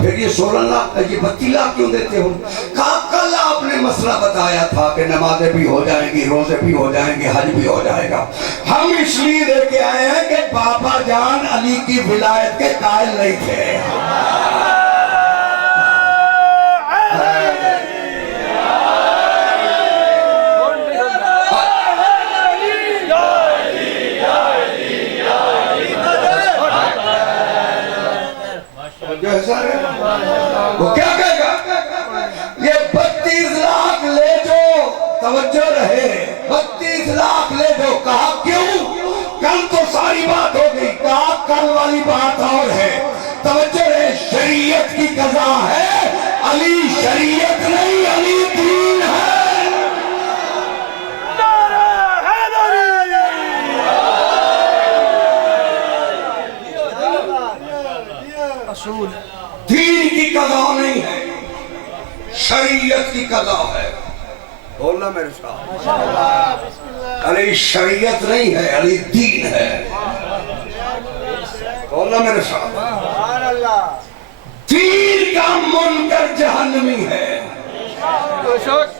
پھر یہ 16 لاکھ یہ 32 لاکھ کیوں دیتے ہو؟ کہا کل آپ نے مسئلہ بتایا تھا کہ نمازیں بھی ہو جائیں گی، روزے بھی ہو جائیں گے، حج بھی ہو جائے گا. ہم اس لیے لے کے آئے ہیں کہ بابا جان علی کی ولایت کے قائل نہیں تھے. وہ کیا کہے گا؟ یہ 32 لاکھ لے جو، توجہ رہے، 32 لاکھ لے جو. کہا کیوں؟ کل تو ساری بات ہو گئی. کہا کل والی بات اور ہے، توجہ رہے. شریعت کی قضا ہے، علی شریعت نہیں، علی دین ہے. دین کی قضا نہیں ہے، شریعت کی قضا ہے. بولنا میرے ساتھ، علی شریعت نہیں ہے، علی دین ہے. بولنا میرے ساتھ. دین کا منکر جہنمی ہے.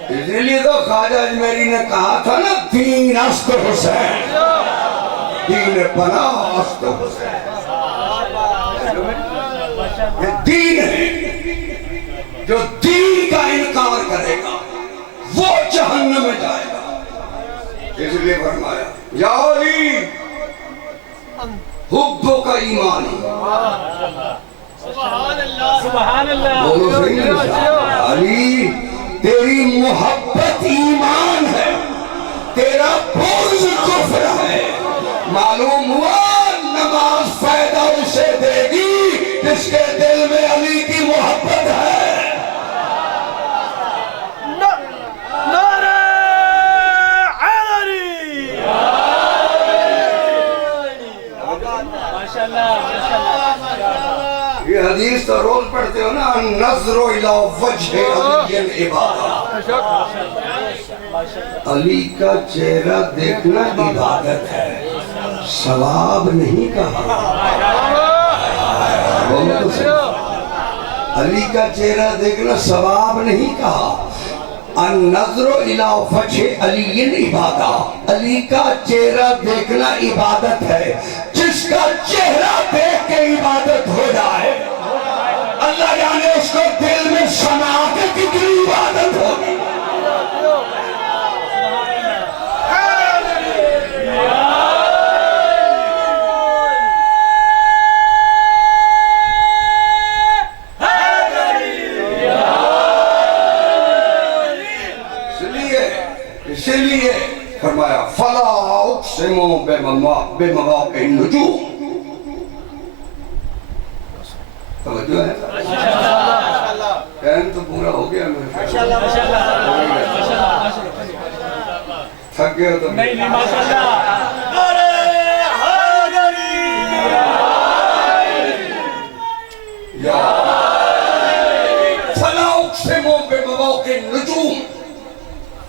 اسی لیے تو خواجہ اجمیری نے کہا تھا نا، دین است حسین، دین پناہ است حسین. یہ دین ہے، جو دین کا انکار کرے گا وہ جہنم میں جائے گا. اس لیے فرمایا یا علی حبوں کا ایمان. سبحان اللہ. بولو صحیح. علی تیری محبت ایمان ہے، تیرا بغض کفر ہے. معلوم ہوا نماز فائدہ اسے حدیث تو روز پڑھتے ہو نا، نظر الی وجہ علی عبادت، علی کا چہرہ دیکھنا عبادت ہے، ثواب نہیں کہا۔ بولو تو صحیح، علی کا چہرہ دیکھنا ثواب نہیں کہا۔ النظر الی وجہ علی عبادت، علی کا چہرہ دیکھنا عبادت ہے۔ جس کا چہرہ دیکھ کے عبادت ہو جائے، اللہ جانے اس کو دل میں سما کے کتنی عبادت ہوگی۔ اس لیے فرمایا فلا اقسم بمواقع النجوم۔ توجہ ہے؟ ٹائم تو پورا ہو گیا میرے، تھک گئے ہو تو نہیں ماشاءاللہ۔ فلا اقسم بمواقع النجوم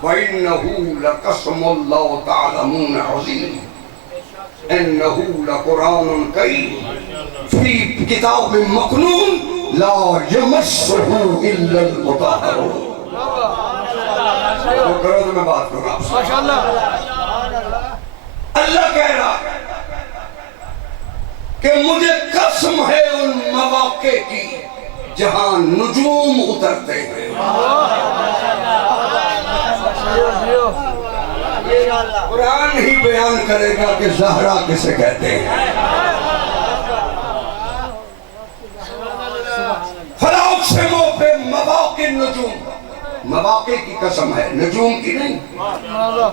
وَإِنَّهُ لَقَسْمٌ لَوْ تَعْلَمُونَ عَظِيمٌ إِنَّهُ لَقُرْآنٌ كَرِيمٌ فِي كِتَابٍ مَّكْنُونٍ لَا يَمَسُّهُ إِلَّا الْمُطَهَّرُونَ۔ تو کرو تو میں بات کروں آپ سے۔ اللہ کہہ رہا کہ مجھے قسم ہے ان مواقع کی جہاں نجوم اترتے ہیں۔ قرآن ہی بیان کرے گا کہ زہرا کسے کہتے ہیں۔ فلا اقسم بمواقع النجوم، مواقع کی قسم ہے، نجوم کی نہیں۔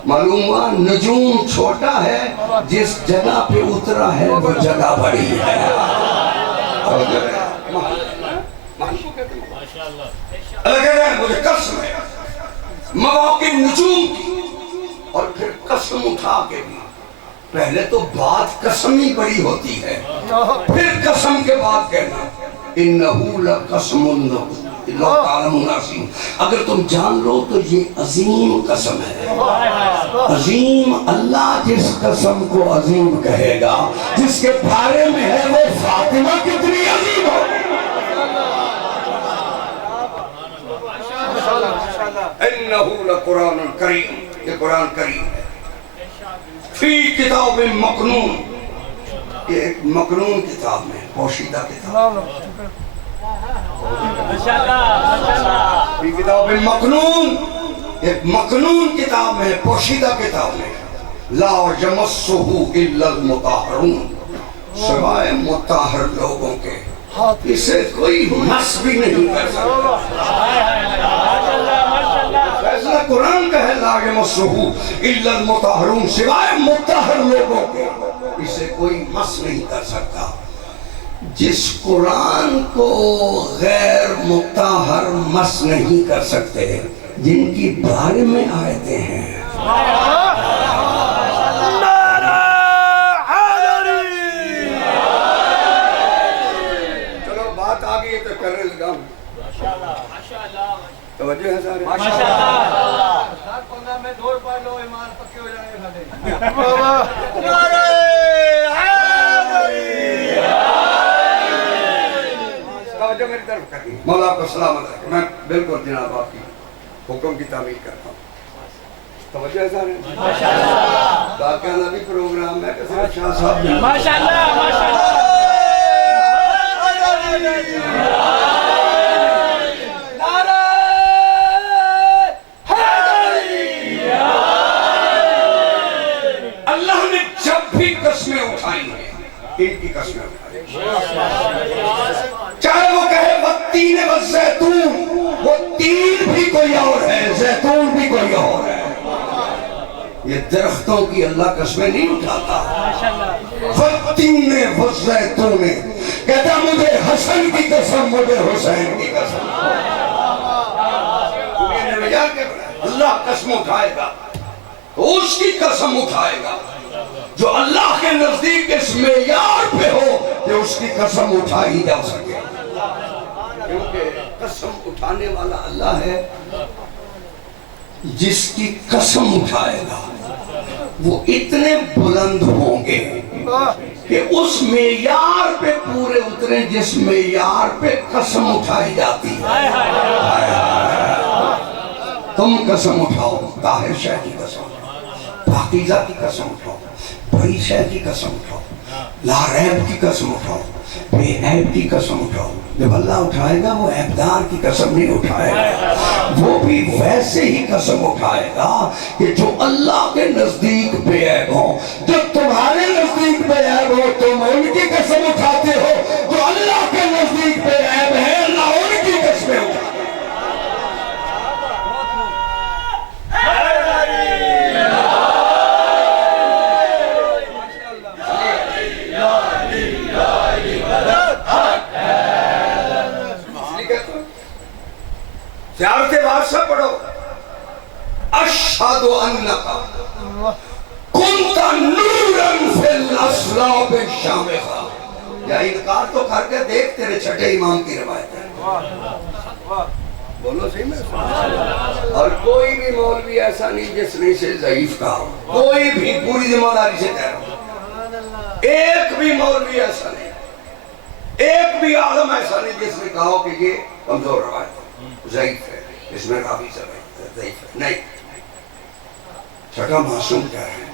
معلوم ہوا نجوم چھوٹا ہے، جس جگہ پہ اترا ہے وہ جگہ بڑی ہے۔ اللہ کہہ رہا ہے مجھے قسم ہے مواقع النجوم کی، اور پھر قسم اٹھا کے بھی۔ پہلے تو بات قسم ہی بڑی ہوتی ہے، پھر قسم کے بعد کہنا انہو لقسم لو تعلمون عظیم، اگر تم جان لو تو یہ عظیم قسم ہے۔ عظیم، اللہ جس قسم کو عظیم کہے گا، جس کے بارے میں ہے وہ فاطمہ کتنی عظیم ہو۔ انہو لقرآن کریم، یہ قرآن کریم ہے۔ فی کتاب مکنون، یہ ایک مکنون کتاب میں، پوشیدہ کتاب۔ فی کتاب مکنون، ایک مکنون کتاب میں، پوشیدہ کتاب میں۔ لا یمسہ الا المطہرون، سوائے مطہر لوگوں کے اسے کوئی مس بھی نہیں کر سکتا۔ فیصلہ قرآن کا ہے، لا یمسہ الا المطہرون، سوائے مطہر لوگوں کے اسے کوئی مس نہیں کر سکتا۔ جس قرآن کو غیر مطہر مس نہیں کر سکتے، جن کی بارے میں آیتیں ہیں۔ چلو بات آ گئی تو کرنے لگا ہوں۔ توجہ ہے سارے؟ میں دور پڑھ لو، ایمان پکے ہو جائیں گے۔ توجہ میری طرف کریں، مولا آپ کو سلامت رکھیں۔ میں بالکل جناب آپ کی حکم کی تعمیل کرتا ہوں۔ توجہ ہے سارے؟ باقی نبی پروگرام ہے کہ صرف شاہ صاحب نے ماشاءاللہ ماشاءاللہ۔ اللہ نے جب بھی قسمیں اٹھائی ہیں، ان کی قسمیں اٹھائی ہیں، چاہے وہ کہے والتین والزیتون، وہ تین بھی کوئی اور ہے، زیتون بھی کوئی اور ہے۔ یہ درختوں کی اللہ قسمیں نہیں اٹھاتا۔ والتین والزیتون کہتا مجھے حسن کی قسم، مجھے حسین کی قسم۔ اللہ قسم اٹھائے گا تو اس کی قسم اٹھائے گا جو اللہ کے نزدیک اس معیار پہ ہو کہ اس کی قسم اٹھائی جا سکے۔ کیونکہ قسم اٹھانے والا اللہ ہے، جس کی قسم اٹھائے گا وہ اتنے بلند ہوں گے کہ اس معیار پہ پورے اترے جس معیار پہ قسم اٹھائی جاتی ہے۔ تم قسم اٹھاؤ، طاہر شاہ کی قسم اٹھاؤ، پاکیزہ کی قسم اٹھاؤ، بڑی شاہ کی قسم اٹھاؤ، لا ریب کی قسم اٹھاؤ، بے عیب کی قسم اٹھاؤ۔ جب اللہ اٹھائے گا وہ عیبدار کی قسم نہیں اٹھائے گا، وہ بھی ویسے ہی قسم اٹھائے گا کہ جو اللہ کے نزدیک بے عیب ہوں۔ جب تمہارے نزدیک بے عیب ہو تم ان کی قسم اٹھاتے ہو، جو اللہ کے نزدیک بے عیب ہے اللہ ان کی قسمیں اٹھاتے ہیں۔ پیار سے واسطہ پڑھو، اشہد انک کنت نورا فی الاصلاب الشامخہ۔ یا انکار تو کر کے دیکھ، تیرے چھٹے امام کی روایت ہے، بولو صحیح میں۔ اور کوئی بھی مولوی ایسا نہیں جس نے اسے ضعیف کہا، کوئی بھی، پوری ذمہ داری سے کہہ رہا ہوں، ایک بھی مولوی ایسا نہیں، ایک بھی عالم ایسا نہیں جس نے کہا کہ یہ کمزور روایت ہے، ضعیف ہے، اس میں راوی ضعیف ہے، نہیں۔ چھٹا معصوم کیا ہے؟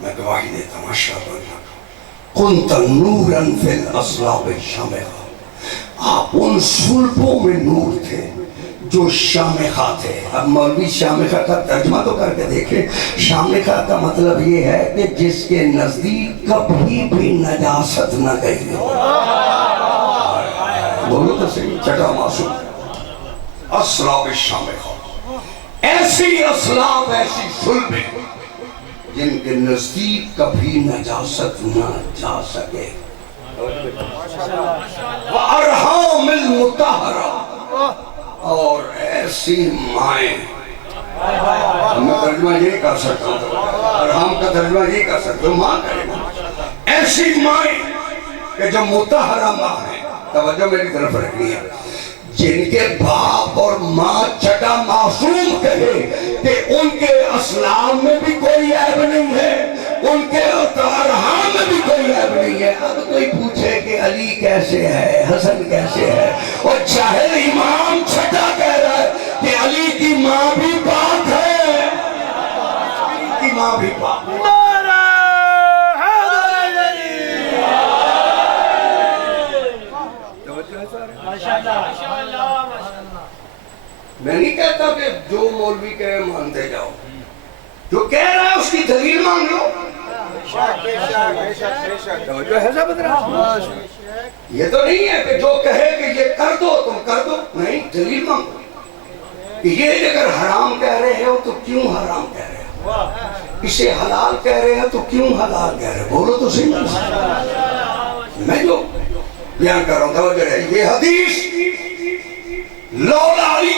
میں گواہی دیتا ہوں، اشہد انک کنت نورا فی الاصلاب الشامخہ، آپ ان صلبوں میں نور تھے جو شامخہ تھے۔ اب مولوی شامخہ کا ترجمہ تو کر کے دیکھیں۔ شامخہ کا مطلب یہ ہے کہ جس کے نزدیک کبھی بھی نجاست نہ گئی ہو۔ بولو تو صحیح، چھٹا معصوم اصلاب الشامخہ، ایسی اصلاب، ایسی صلبیں جن کے نزدیک کبھی نجاست نہ جا سکے۔ وَأَرْحَامِ الْمُطَهَّرَةِ، اور ایسی مائیں، میں ترجمہ یہ کر سکتا ہوں، ارحام کا ترجمہ یہ کر سکتا ہوں، ماں کرے گا، ایسی مائیں کہ جو مطہرہ ماں ہیں، توجہ میری طرف رکھنی ہے، جن کے باپ اور ماں چھٹا معصوم کہے کہ ان کے اسلام میں بھی کوئی عیب نہیں ہے، ان کے ارحام میں بھی کوئی عیب نہیں ہے۔ اب کوئی پوچھے کہ علی کیسے ہے، حسن کیسے ہے، اور جاہل امام چھٹا کہہ رہا ہے کہ علی کی ماں بھی پاک ہے، علی کی ماں بھی پاک ہے۔ میں نہیں کہتا کہ جو مولوی کہے مانتے جاؤ، جو کہہ رہا ہے اس کی دلیل مانگ لو۔ توجہ ہے سب ادھر؟ یہ تو نہیں ہے کہ جو کہے کہ یہ کر دو تم کر دو، نہیں، دلیل مانگو کہ یہ اگر حرام کہہ رہے ہو تو کیوں حرام کہہ رہے ہو، اسے حلال کہہ رہے ہو تو کیوں حلال کہہ رہے ہو، بولو تو صحیح۔ میں جو بیان کر رہا ہوں توجہ رہے، یہ حدیث لولا علی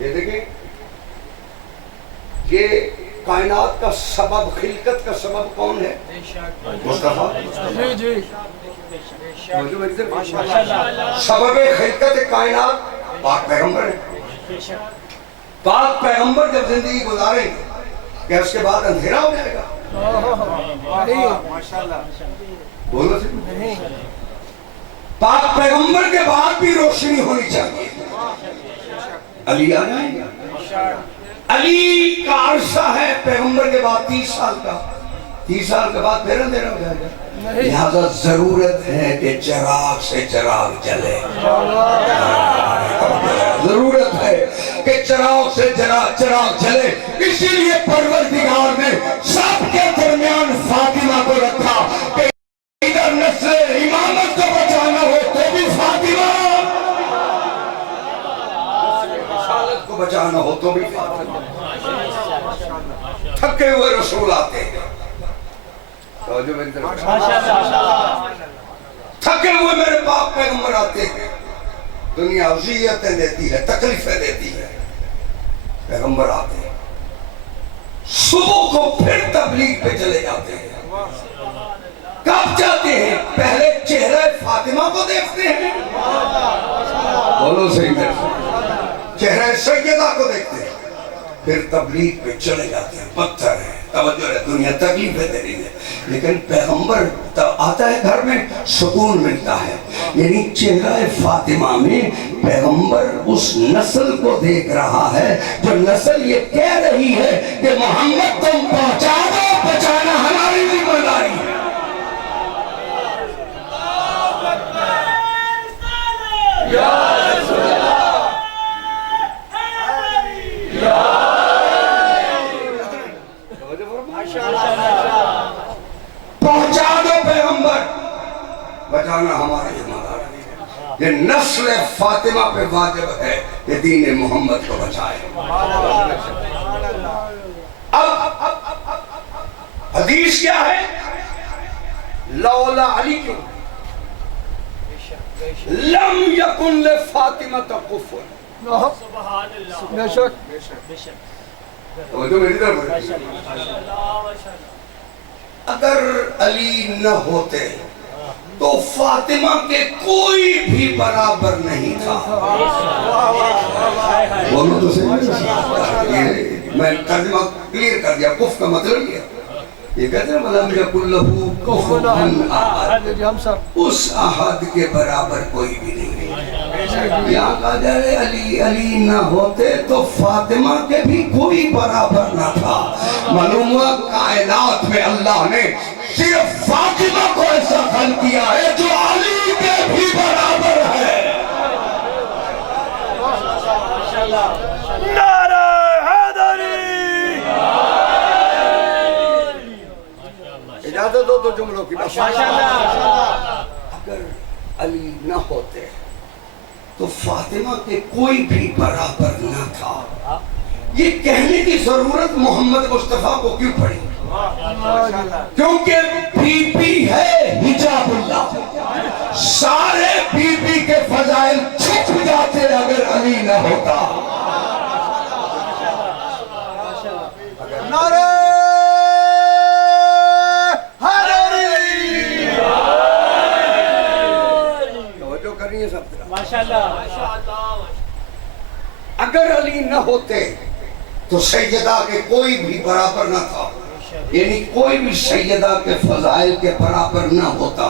یہ دیکھیں، یہ کائنات کا سبب، خلقت کا سبب کون ہے؟ مصطفیٰ۔ سبب خلقت کائنات پاک پیغمبر ہے۔ پاک پیغمبر جب زندگی گزاریں گے کہ اس کے بعد اندھیرا ہو جائے گا؟ بولو سے پاک پیغمبر کے بعد بھی روشنی ہونی چاہیے۔ علی آ جائیں گے، علی کا عرصہ ہے پیغمبر کے بعد 30 سال کا، 30 سال کے بعد پھر اندھیرا ہو جائے گا۔ لہذا ضرورت ہے کہ چراغ سے چراغ جلے، ضرورت ہے کہ چراغ سے چراغ جلے۔ اسی لیے پروردگار نے سب کے درمیان فاطمہ کو رکھا کہ ادھر نسل امامت کو بچانا ہو تو بھی فاطمہ، رسالت کو بچانا ہو تو بھی فاطمہ۔ تھکے ہوئے رسول آتے ہیں، تھکے ہوئے میرے پاک پیغمبر آتے ہیں، دنیا اذیتیں دیتی ہے، تکلیفیں دیتی ہے، پیغمبر آتے ہیں، صبح کو پھر تبلیغ پہ چلے جاتے ہیں، کب جاتے ہیں؟ پہلے چہرہ فاطمہ کو دیکھتے ہیں، بولو صحیح میرے چہرہ سیدہ کو دیکھتے ہیں، پھر تبلیغ پہ چلے جاتے ہیں، پتھر ہے، توجہ ہے، دنیا تکلیفیں دے رہی ہے، لیکن پیغمبر آتا ہے گھر میں سکون ملتا ہے۔ یعنی چہرہ فاطمہ میں پیغمبر اس نسل کو دیکھ رہا ہے جو نسل یہ کہہ رہی ہے کہ محمد تم پہنچا دو، بچانا ہماری ذمہ داری ہے۔ پہنچا دو پیغمبر، بچانا ہماری ذمہ داری ہے۔ یہ نسل فاطمہ پہ واجب ہے کہ دین محمد کو بچائے۔ اب حدیث کیا ہے؟ لولا علی لم یکن لفاطمہ کفر۔ بے شک توجہ میری طرف ہے۔ اگر علی نہ ہوتے تو فاطمہ کے کوئی بھی برابر نہیں تھا۔ بولو تو صحیح، میں ترجمہ کلیئر کر دیا۔ کف کا مطلب یہ یہ کہتے ہیں وَلَمْ يَكُنْ لَهُ كُفُوًا أَحَدٌ، اس احد کے برابر کوئی بھی نہیں۔ یہاں کہا جائے علی نہ ہوتے تو فاطمہ کے بھی کوئی برابر نہ تھا۔ معلوم ہوا کائنات میں اللہ نے صرف فاطمہ کو ایسا خلق کیا ہے جو علی کے بھی برابر ہے۔ نعرہ حیدری! اجازت دو تو جملوں کی بات۔ اگر علی نہ ہوتے تو فاطمہ کے کوئی بھی برابر نہ تھا۔ یہ کہنے کی ضرورت محمد مصطفیٰ کو کیوں پڑی؟ کیونکہ بی بی ہے حجاب اللہ، سارے بی بی کے فضائل چھپ جاتے اگر علی نہ ہوتا۔ نعرہ اگر علی نہ ہوتے تو سیدہ کے کوئی بھی برابر نہ تھا، یعنی کوئی بھی سیدہ کے فضائل کے برابر نہ ہوتا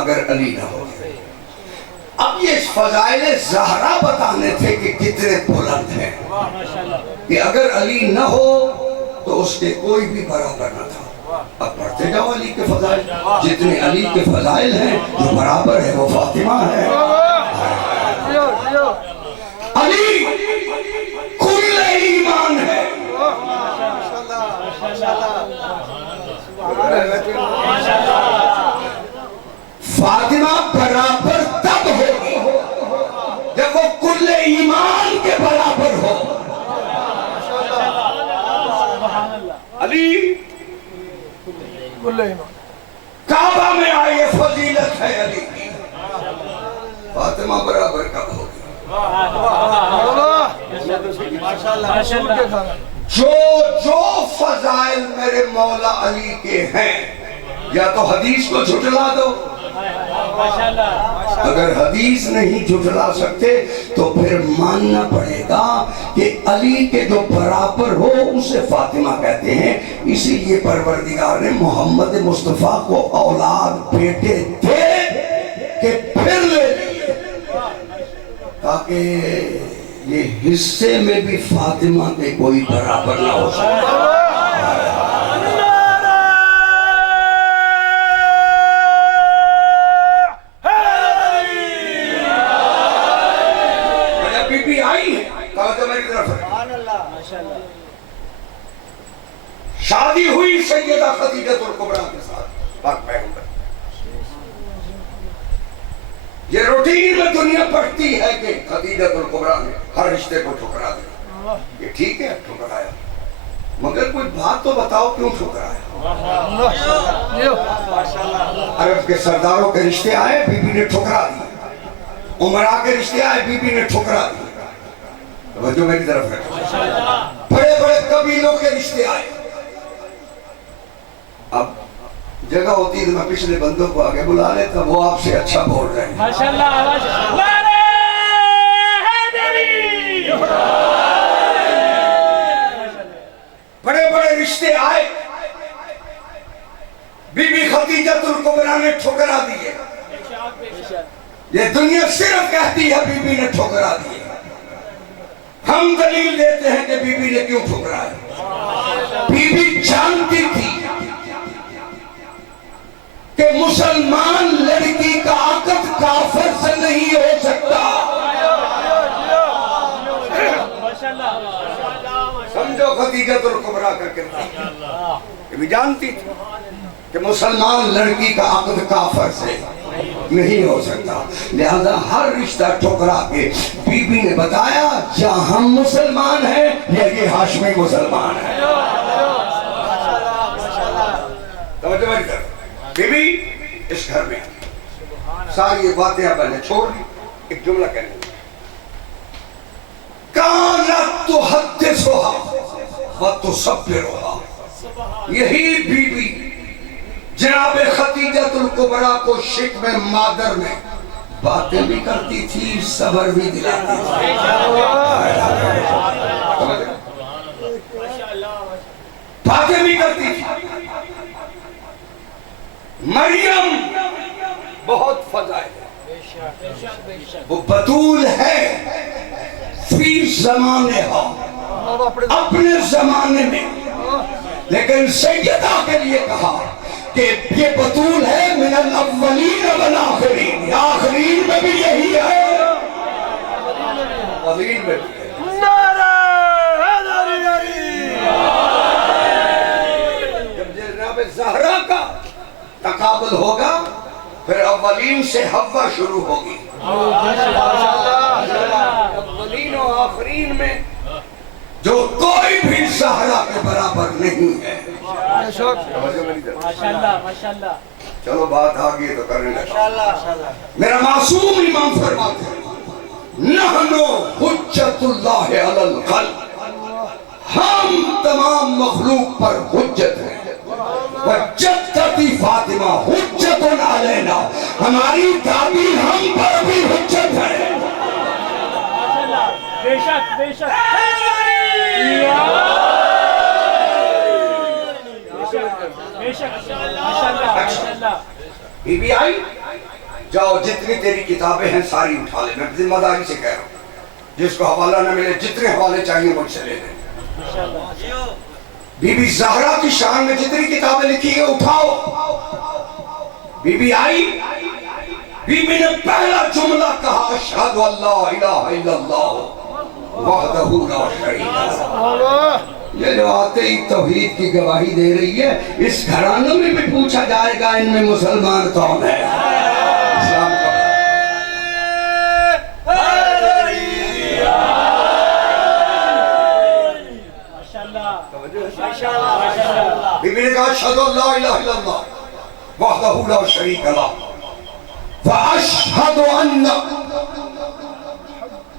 اگر علی نہ ہوتے۔ اب یہ فضائل زہرا بتانے تھے کہ کتنے بلند ہیں، کہ اگر علی نہ ہو تو اس کے کوئی بھی برابر نہ تھا۔ اب پڑھتے جاؤ علی کے فضائل، جتنے علی کے فضائل ہیں جو برابر ہے وہ فاطمہ ہے۔ علی کل ایمان ہے۔ فاطمہ برابر تب ہوگی جب وہ کل ایمان کے برابر ہو۔ علی کعبہ میں آئی فضیلت ہے علی کی، فاطمہ برابر کب ہوگی؟ جو فضائل میرے مولا علی کے ہیں، یا تو حدیث کو جھٹلا دو، اگر حدیث نہیں جھٹلا سکتے تو پھر ماننا پڑے گا کہ علی کے جو برابر ہو اسے فاطمہ کہتے ہیں۔ اسی لیے پروردگار نے محمد مصطفیٰ کو اولاد بیٹے دے کہ پھر لے لیے، تاکہ یہ حصے میں بھی فاطمہ کے کوئی برابر نہ ہو سکتا۔ شادی ہوئی سیدہ خدیجہ الکبریٰ کے ساتھ پاک پیغمبر۔ یہ روٹین میں دنیا پڑھتی ہے کہ خدیجہ الکبریٰ نے ہر رشتے کو ٹھکرا دیا۔ یہ ٹھیک ہے ٹھکرایا، مگر کوئی بات تو بتاؤ کیوں ٹھکرایا؟ عرب کے سرداروں کے رشتے آئے، بی بی نے ٹھکرا دی۔ عمرہ کے رشتے آئے، بی بی نے ٹھکرا دی۔ توجہ میری طرف ہے۔ بڑے بڑے قبیلوں کے رشتے آئے، اب جگہ ہوتی تو میں پچھلے بندوں کو آگے بلا لیتا، وہ آپ سے اچھا بول رہے ہیں. ماشاءاللہ نعرہ حیدری. بڑے بڑے رشتے آئے، بی بی خدیجہ الکبریٰ نے ٹھکرا دیے. یہ دنیا صرف کہتی ہے بی بی نے ٹھکرا دیے، ہم دلیل دیتے ہیں کہ بی بی نے کیوں ٹھکرایا. بی بی جانتی تھی کہ مسلمان لڑکی کا عقد کافر سے نہیں ہو سکتا. سمجھو خدیجہ الکبریٰ کا کردار. یہ بھی جانتی تھی کہ مسلمان لڑکی کا عقد کافر سے نہیں ہو سکتا، لہذا ہر رشتہ ٹھکرا کے بی بی نے بتایا یا ہم مسلمان ہیں یا یہ ہاشمی مسلمان ہے. توجہ میری طرف. بی بی اس گھر میں ساری باتیں اب میں نے چھوڑ دی، ایک جملہ کہنے لگا، کانت تحدثها وتصبرها. یہی بی بی جناب خدیجہ الکبریٰ کو شکم مادر میں باتیں بھی کرتی تھی، صبر بھی دلاتی تھی. باتیں بھی کرتی تھی. مریم بہت فضائل ہے، وہ بطول ہے فی زمانے ہا، اپنے زمانے میں، لیکن سیدہ کے لیے کہا کہ یہ بطول ہے من الاولین والآخرین، آخرین میں بھی یہی ہے، اولین میں بھی ہے. نعرہ حیدری. جب جناب زہرا کا تقابل ہوگا پھر اولین سے حوا شروع ہوگی. اولین و آخرین میں جو کوئی بھی زہرا کے برابر نہیں ہے. ماشاءاللہ ماشاءاللہ. چلو بات آگئی تو کرنے لگا. میرا معصوم امام فرماتے ہیں نحنو حجت اللہ علی الخلق، ہم تمام مخلوق پر حجت ہیں. وجدتی فاطمہ حجت علینا، ہماری دادی ہم پر بھی حجت ہے. ماشاءاللہ. بے شک بے شک. بے شک ماشاءاللہ ماشاءاللہ. بی بی آئی، جاؤ جتنی تیری کتابیں ہیں ساری اٹھا لے. میں ذمہ داری سے کہہ رہا ہوں، جس کو حوالہ نہ ملے جتنے حوالے چاہیے مجھ سے لے لیں. بی بی زہرا کی شان میں جتنی کتابیں لکھی ہیں اٹھاؤ. بی بی آئی، بی بی نے پہلا جملہ کہا اشہد ان لا الہ الا اللہ وحدہ لا شریک لہ. یہ جو آتے ہی توحید کی گواہی دے رہی ہے، اس گھرانوں میں بھی پوچھا جائے گا ان میں مسلمان کون ہے. اسلام کا بی بی نے کہا اشہد ان لا الہ الا اللہ وحدہ لا شریک لہ واشہد ان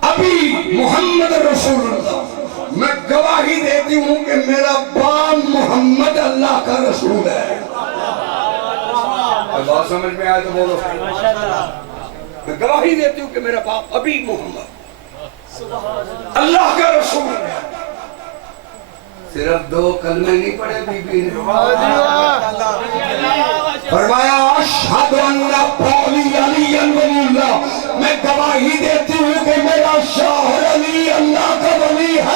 ابی محمد رسول اللہ، میں گواہی دیتی ہوں کہ میرا باپ محمد اللہ کا رسول ہے. بات سمجھ میں آئے تو بولو. میں گواہی دیتی ہوں کہ میرا باپ ابی محمد اللہ کا رسول ہے. صرف 2 کلمے نہیں پڑھے بی بی نے، فرمایا اشہد ان قولی علی ولی اللہ، میں گواہی دیتی ہوں کہ میرا شوہر علی اللہ کا ولی ہے.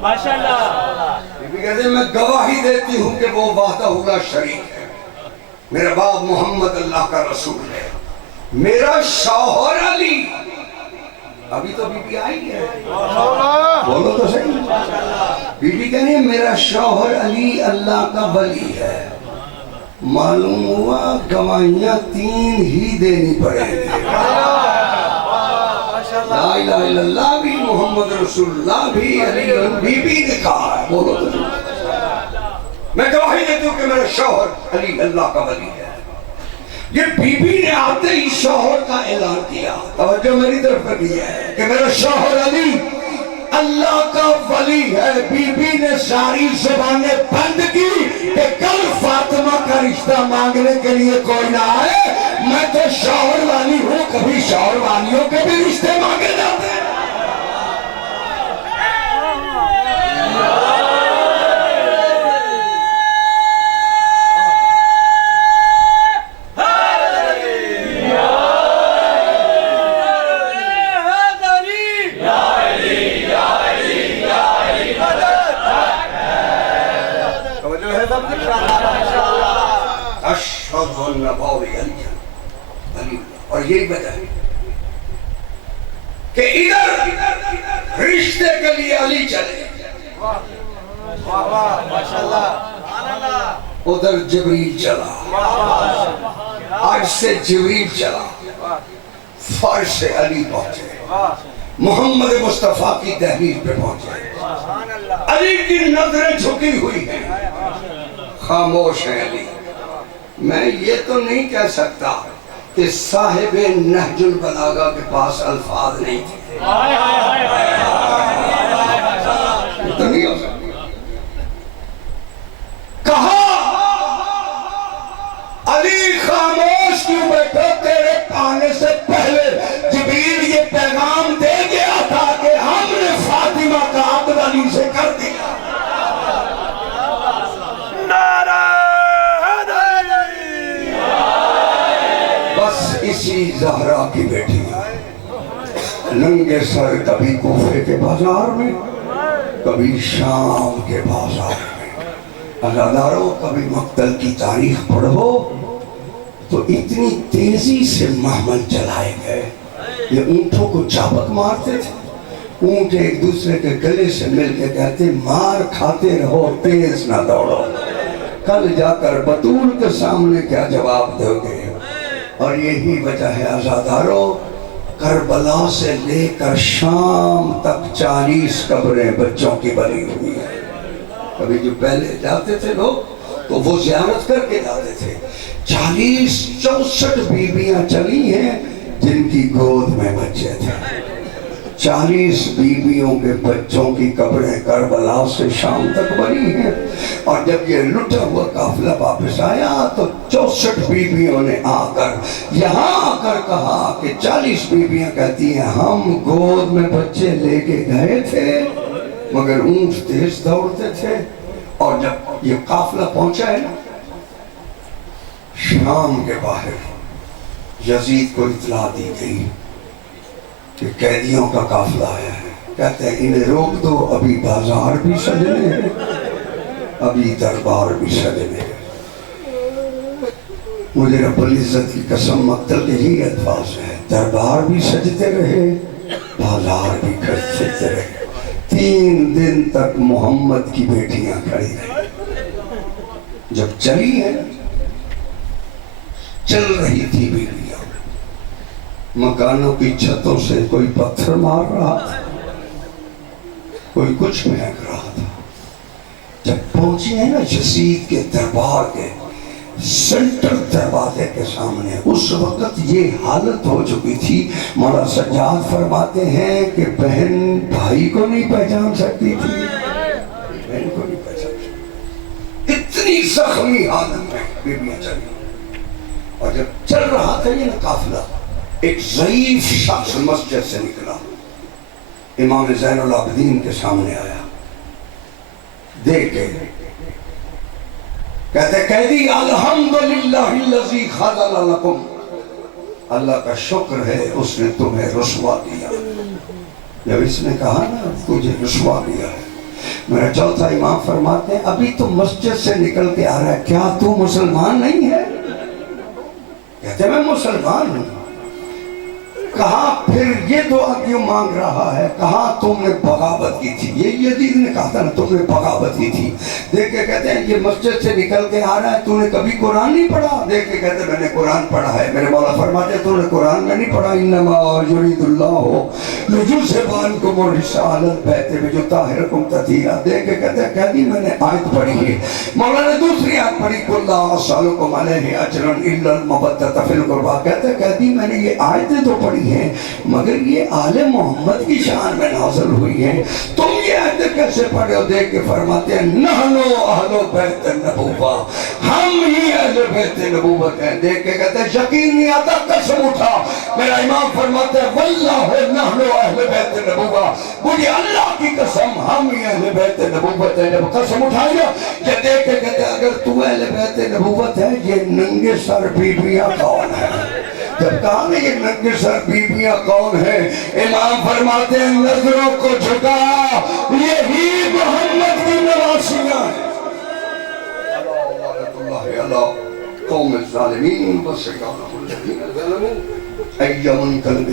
ماشاءاللہ. بی بی کہتے ہیں میں گواہی دیتی ہوں کہ وہ وحدہ لا شریک ہے، میرا باپ محمد اللہ کا رسول ہے، میرا شوہر علی. ابھی تو بی بی آئی ہے، بولو تو صحیح. بی بی کہتے ہیں میرا شوہر علی اللہ کا ولی ہے. معلوم ہوا گواہیاں 3 ہی دینی پڑے گی. لا الہ الا اللہ بھی، محمد رسول اللہ بھی، علی بی بی نے کہا ہے. بولو تو میں گواہی دیتی ہوں کہ میرا شوہر علی اللہ کا ولی ہے. یہ بی بی نے آتے ہی شوہر کا اعلان کیا، توجہ میری طرف کر دیا ہے کہ میرا شوہر علی اللہ کا ولی ہے۔ بی بی نے ساری زبانیں بند کی کہ کل فاطمہ کا رشتہ مانگنے کے لیے کوئی نہ آئے، میں تو شوہر والی ہوں، کبھی شوہر والیوں کے بھی رشتے مانگے جاتے ہیں۔ اشہد ان نبوی علی، اور یہی وجہ ہے کہ ادھر رشتے کے لیے علی چلے، ادھر جبریل چلا، عرش سے جبریل چلا، فرش سے علی پہنچے، محمد مصطفیٰ کی دہلیز پہ پہنچے، علی کی نظریں جھکی ہوئی ہیں، خاموش ہے علی۔ میں یہ تو نہیں کہہ سکتا کہ صاحب نہج البلاغہ کے پاس الفاظ نہیں تھے، تو نہیں ہو سکتا۔ کہا علی خاموش کیوں بیٹھو، تیرے آنے سے پہلے جبریل یہ پیغام دے گیا تھا کہ ہم نے فاطمہ کا عقد علی سے کر دیا۔ اسی زہرا کی بیٹی ننگے سر کبھی کوفے کے بازار میں، کبھی شام کے بازار میں، عزاداروں کبھی مقتل کی تاریخ پڑھو تو اتنی تیزی سے محمل چلائے گئے، یہ اونٹوں کو چابک مارتے تھے، اونٹ ایک دوسرے کے گلے سے مل کے کہتے مار کھاتے رہو، تیز نہ دوڑو، کل جا کر بطول کے سامنے کیا جواب دو گے۔ اور یہی وجہ ہے عزاداروں، کربلا سے لے کر شام تک 40 قبریں بچوں کی بنی ہوئی ہیں۔ کبھی جو پہلے جاتے تھے لوگ تو وہ زیارت کر کے جاتے تھے، 64 بیویاں چلی ہیں جن کی گود میں بچے تھے، 40 بیویوں کے بچوں کی قبریں کربلا سے شام تک بنی ہیں۔ اور جب یہ لٹا ہوا قافلہ واپس آیا تو 64 بیویوں نے آ کر یہاں آ کر کہا کہ 40 بیویاں کہتی ہیں ہم گود میں بچے لے کے گئے تھے مگر اونٹ تیز دوڑتے تھے۔ اور جب یہ قافلہ پہنچا ہے نا شام کے باہر، یزید کو اطلاع دی گئی کہ قیدیوں کا قافلہ آیا ہے، کہتے ہیں انہیں روک دو، ابھی بازار بھی سجنے ہیں، ابھی دربار بھی سجنے ہیں۔ مجھے رب العزت کی قسم مقتل یہی الفاظ ہے، دربار بھی سجتے رہے، بازار بھی سجتے رہے۔ 3 دن تک محمد کی بیٹیاں کھڑی رہی، جب چلی ہے چل رہی تھی بیویاں، مکانوں کی چھتوں سے کوئی پتھر مار رہا تھا، کوئی کچھ پھینک رہا تھا۔ جب پہنچی ہے نا یزید کے دربار کے سینٹر دروازے کے سامنے، اس وقت یہ حالت ہو چکی تھی، مولا سجاد فرماتے ہیں کہ بہن بھائی کو نہیں پہچان سکتی تھی، بہن کو نہیں پہچان سکتی، اتنی زخمی حالت میں بیویاں چلی۔ اور جب چل رہا تھا یہ قافلہ، ایک ضعیف شخص مسجد سے نکلا، امام زین العابدین کے سامنے آیا، دیکھ کے کہتے قیدی الحمدللہ الذی خذل لکم، اللہ کا شکر ہے اس نے تمہیں رسوا کیا۔ جب اس نے کہا نا تجھے رسوا کیا ہے، میرا چوتھا امام فرماتے ہیں ابھی تو مسجد سے نکل کے آ رہا ہے، کیا تو مسلمان نہیں ہے؟ کہتے میں مسلمان ہوں۔ کہا پھر یہ دعا کیوں مانگ رہا ہے؟ کہا تم نے بغاوت کی تھی. یہ یزید نے کہا تھا نا تم نے بغاوت کی تھی. دیکھ کے کہتے ہیں یہ مسجد سے نکل کے آ رہا ہے, تو نے کبھی قرآن نہیں پڑھا؟ دیکھ کے کہتے ہیں میں نے قرآن پڑھا ہے. میرے مولا فرماتے ہیں تو نے قرآن میں نہیں پڑھا, انما یرید اللہ لیجعلکم الرسالۃ بیت ویطہرکم تطہیرا. دیکھ کے کہتے ہیں کہہ دی میں نے آیت پڑھی ہے. مولا نے دوسری آیت پڑھی قل لا اسألکم علیہ اجرا الا المودۃ فی القربیٰ. کہتے ہیں کہہ دی میں نے یہ آیتیں تو پڑھی ہیں مگر یہ آل محمد کی شان میں نازل ہوئی ہے, تم یہ آیتیں کیسے پڑھے ہو؟ دیکھ کے فرماتے ہیں نحن اہل بیت النبوہ, ہم ہی اہل بیت نبوت ہیں. دیکھ کے کہتے ہیں یقین نہیں آتا, قسم اٹھا. میرا امام فرماتے ہیں واللہ نحن اہل بیت النبوہ, مجھے اللہ کی قسم ہم ہی اہل بیت نبوت ہیں. جب قسم اٹھائی نا کہ دیکھ کے کہتے ہیں اگر تو اہل بیت نبوت ہے, یہ ننگے سر بیویاں کون ہیں؟ جب کہا نا یہ ننگے سر بیویاں کون ہیں, امام فرماتے ہیں نظروں کو جھکا, یہی محمد کی نواسیاں ہیں. اللہ قوم الظالمین وسیعهم الذین ظلموا أي منقلب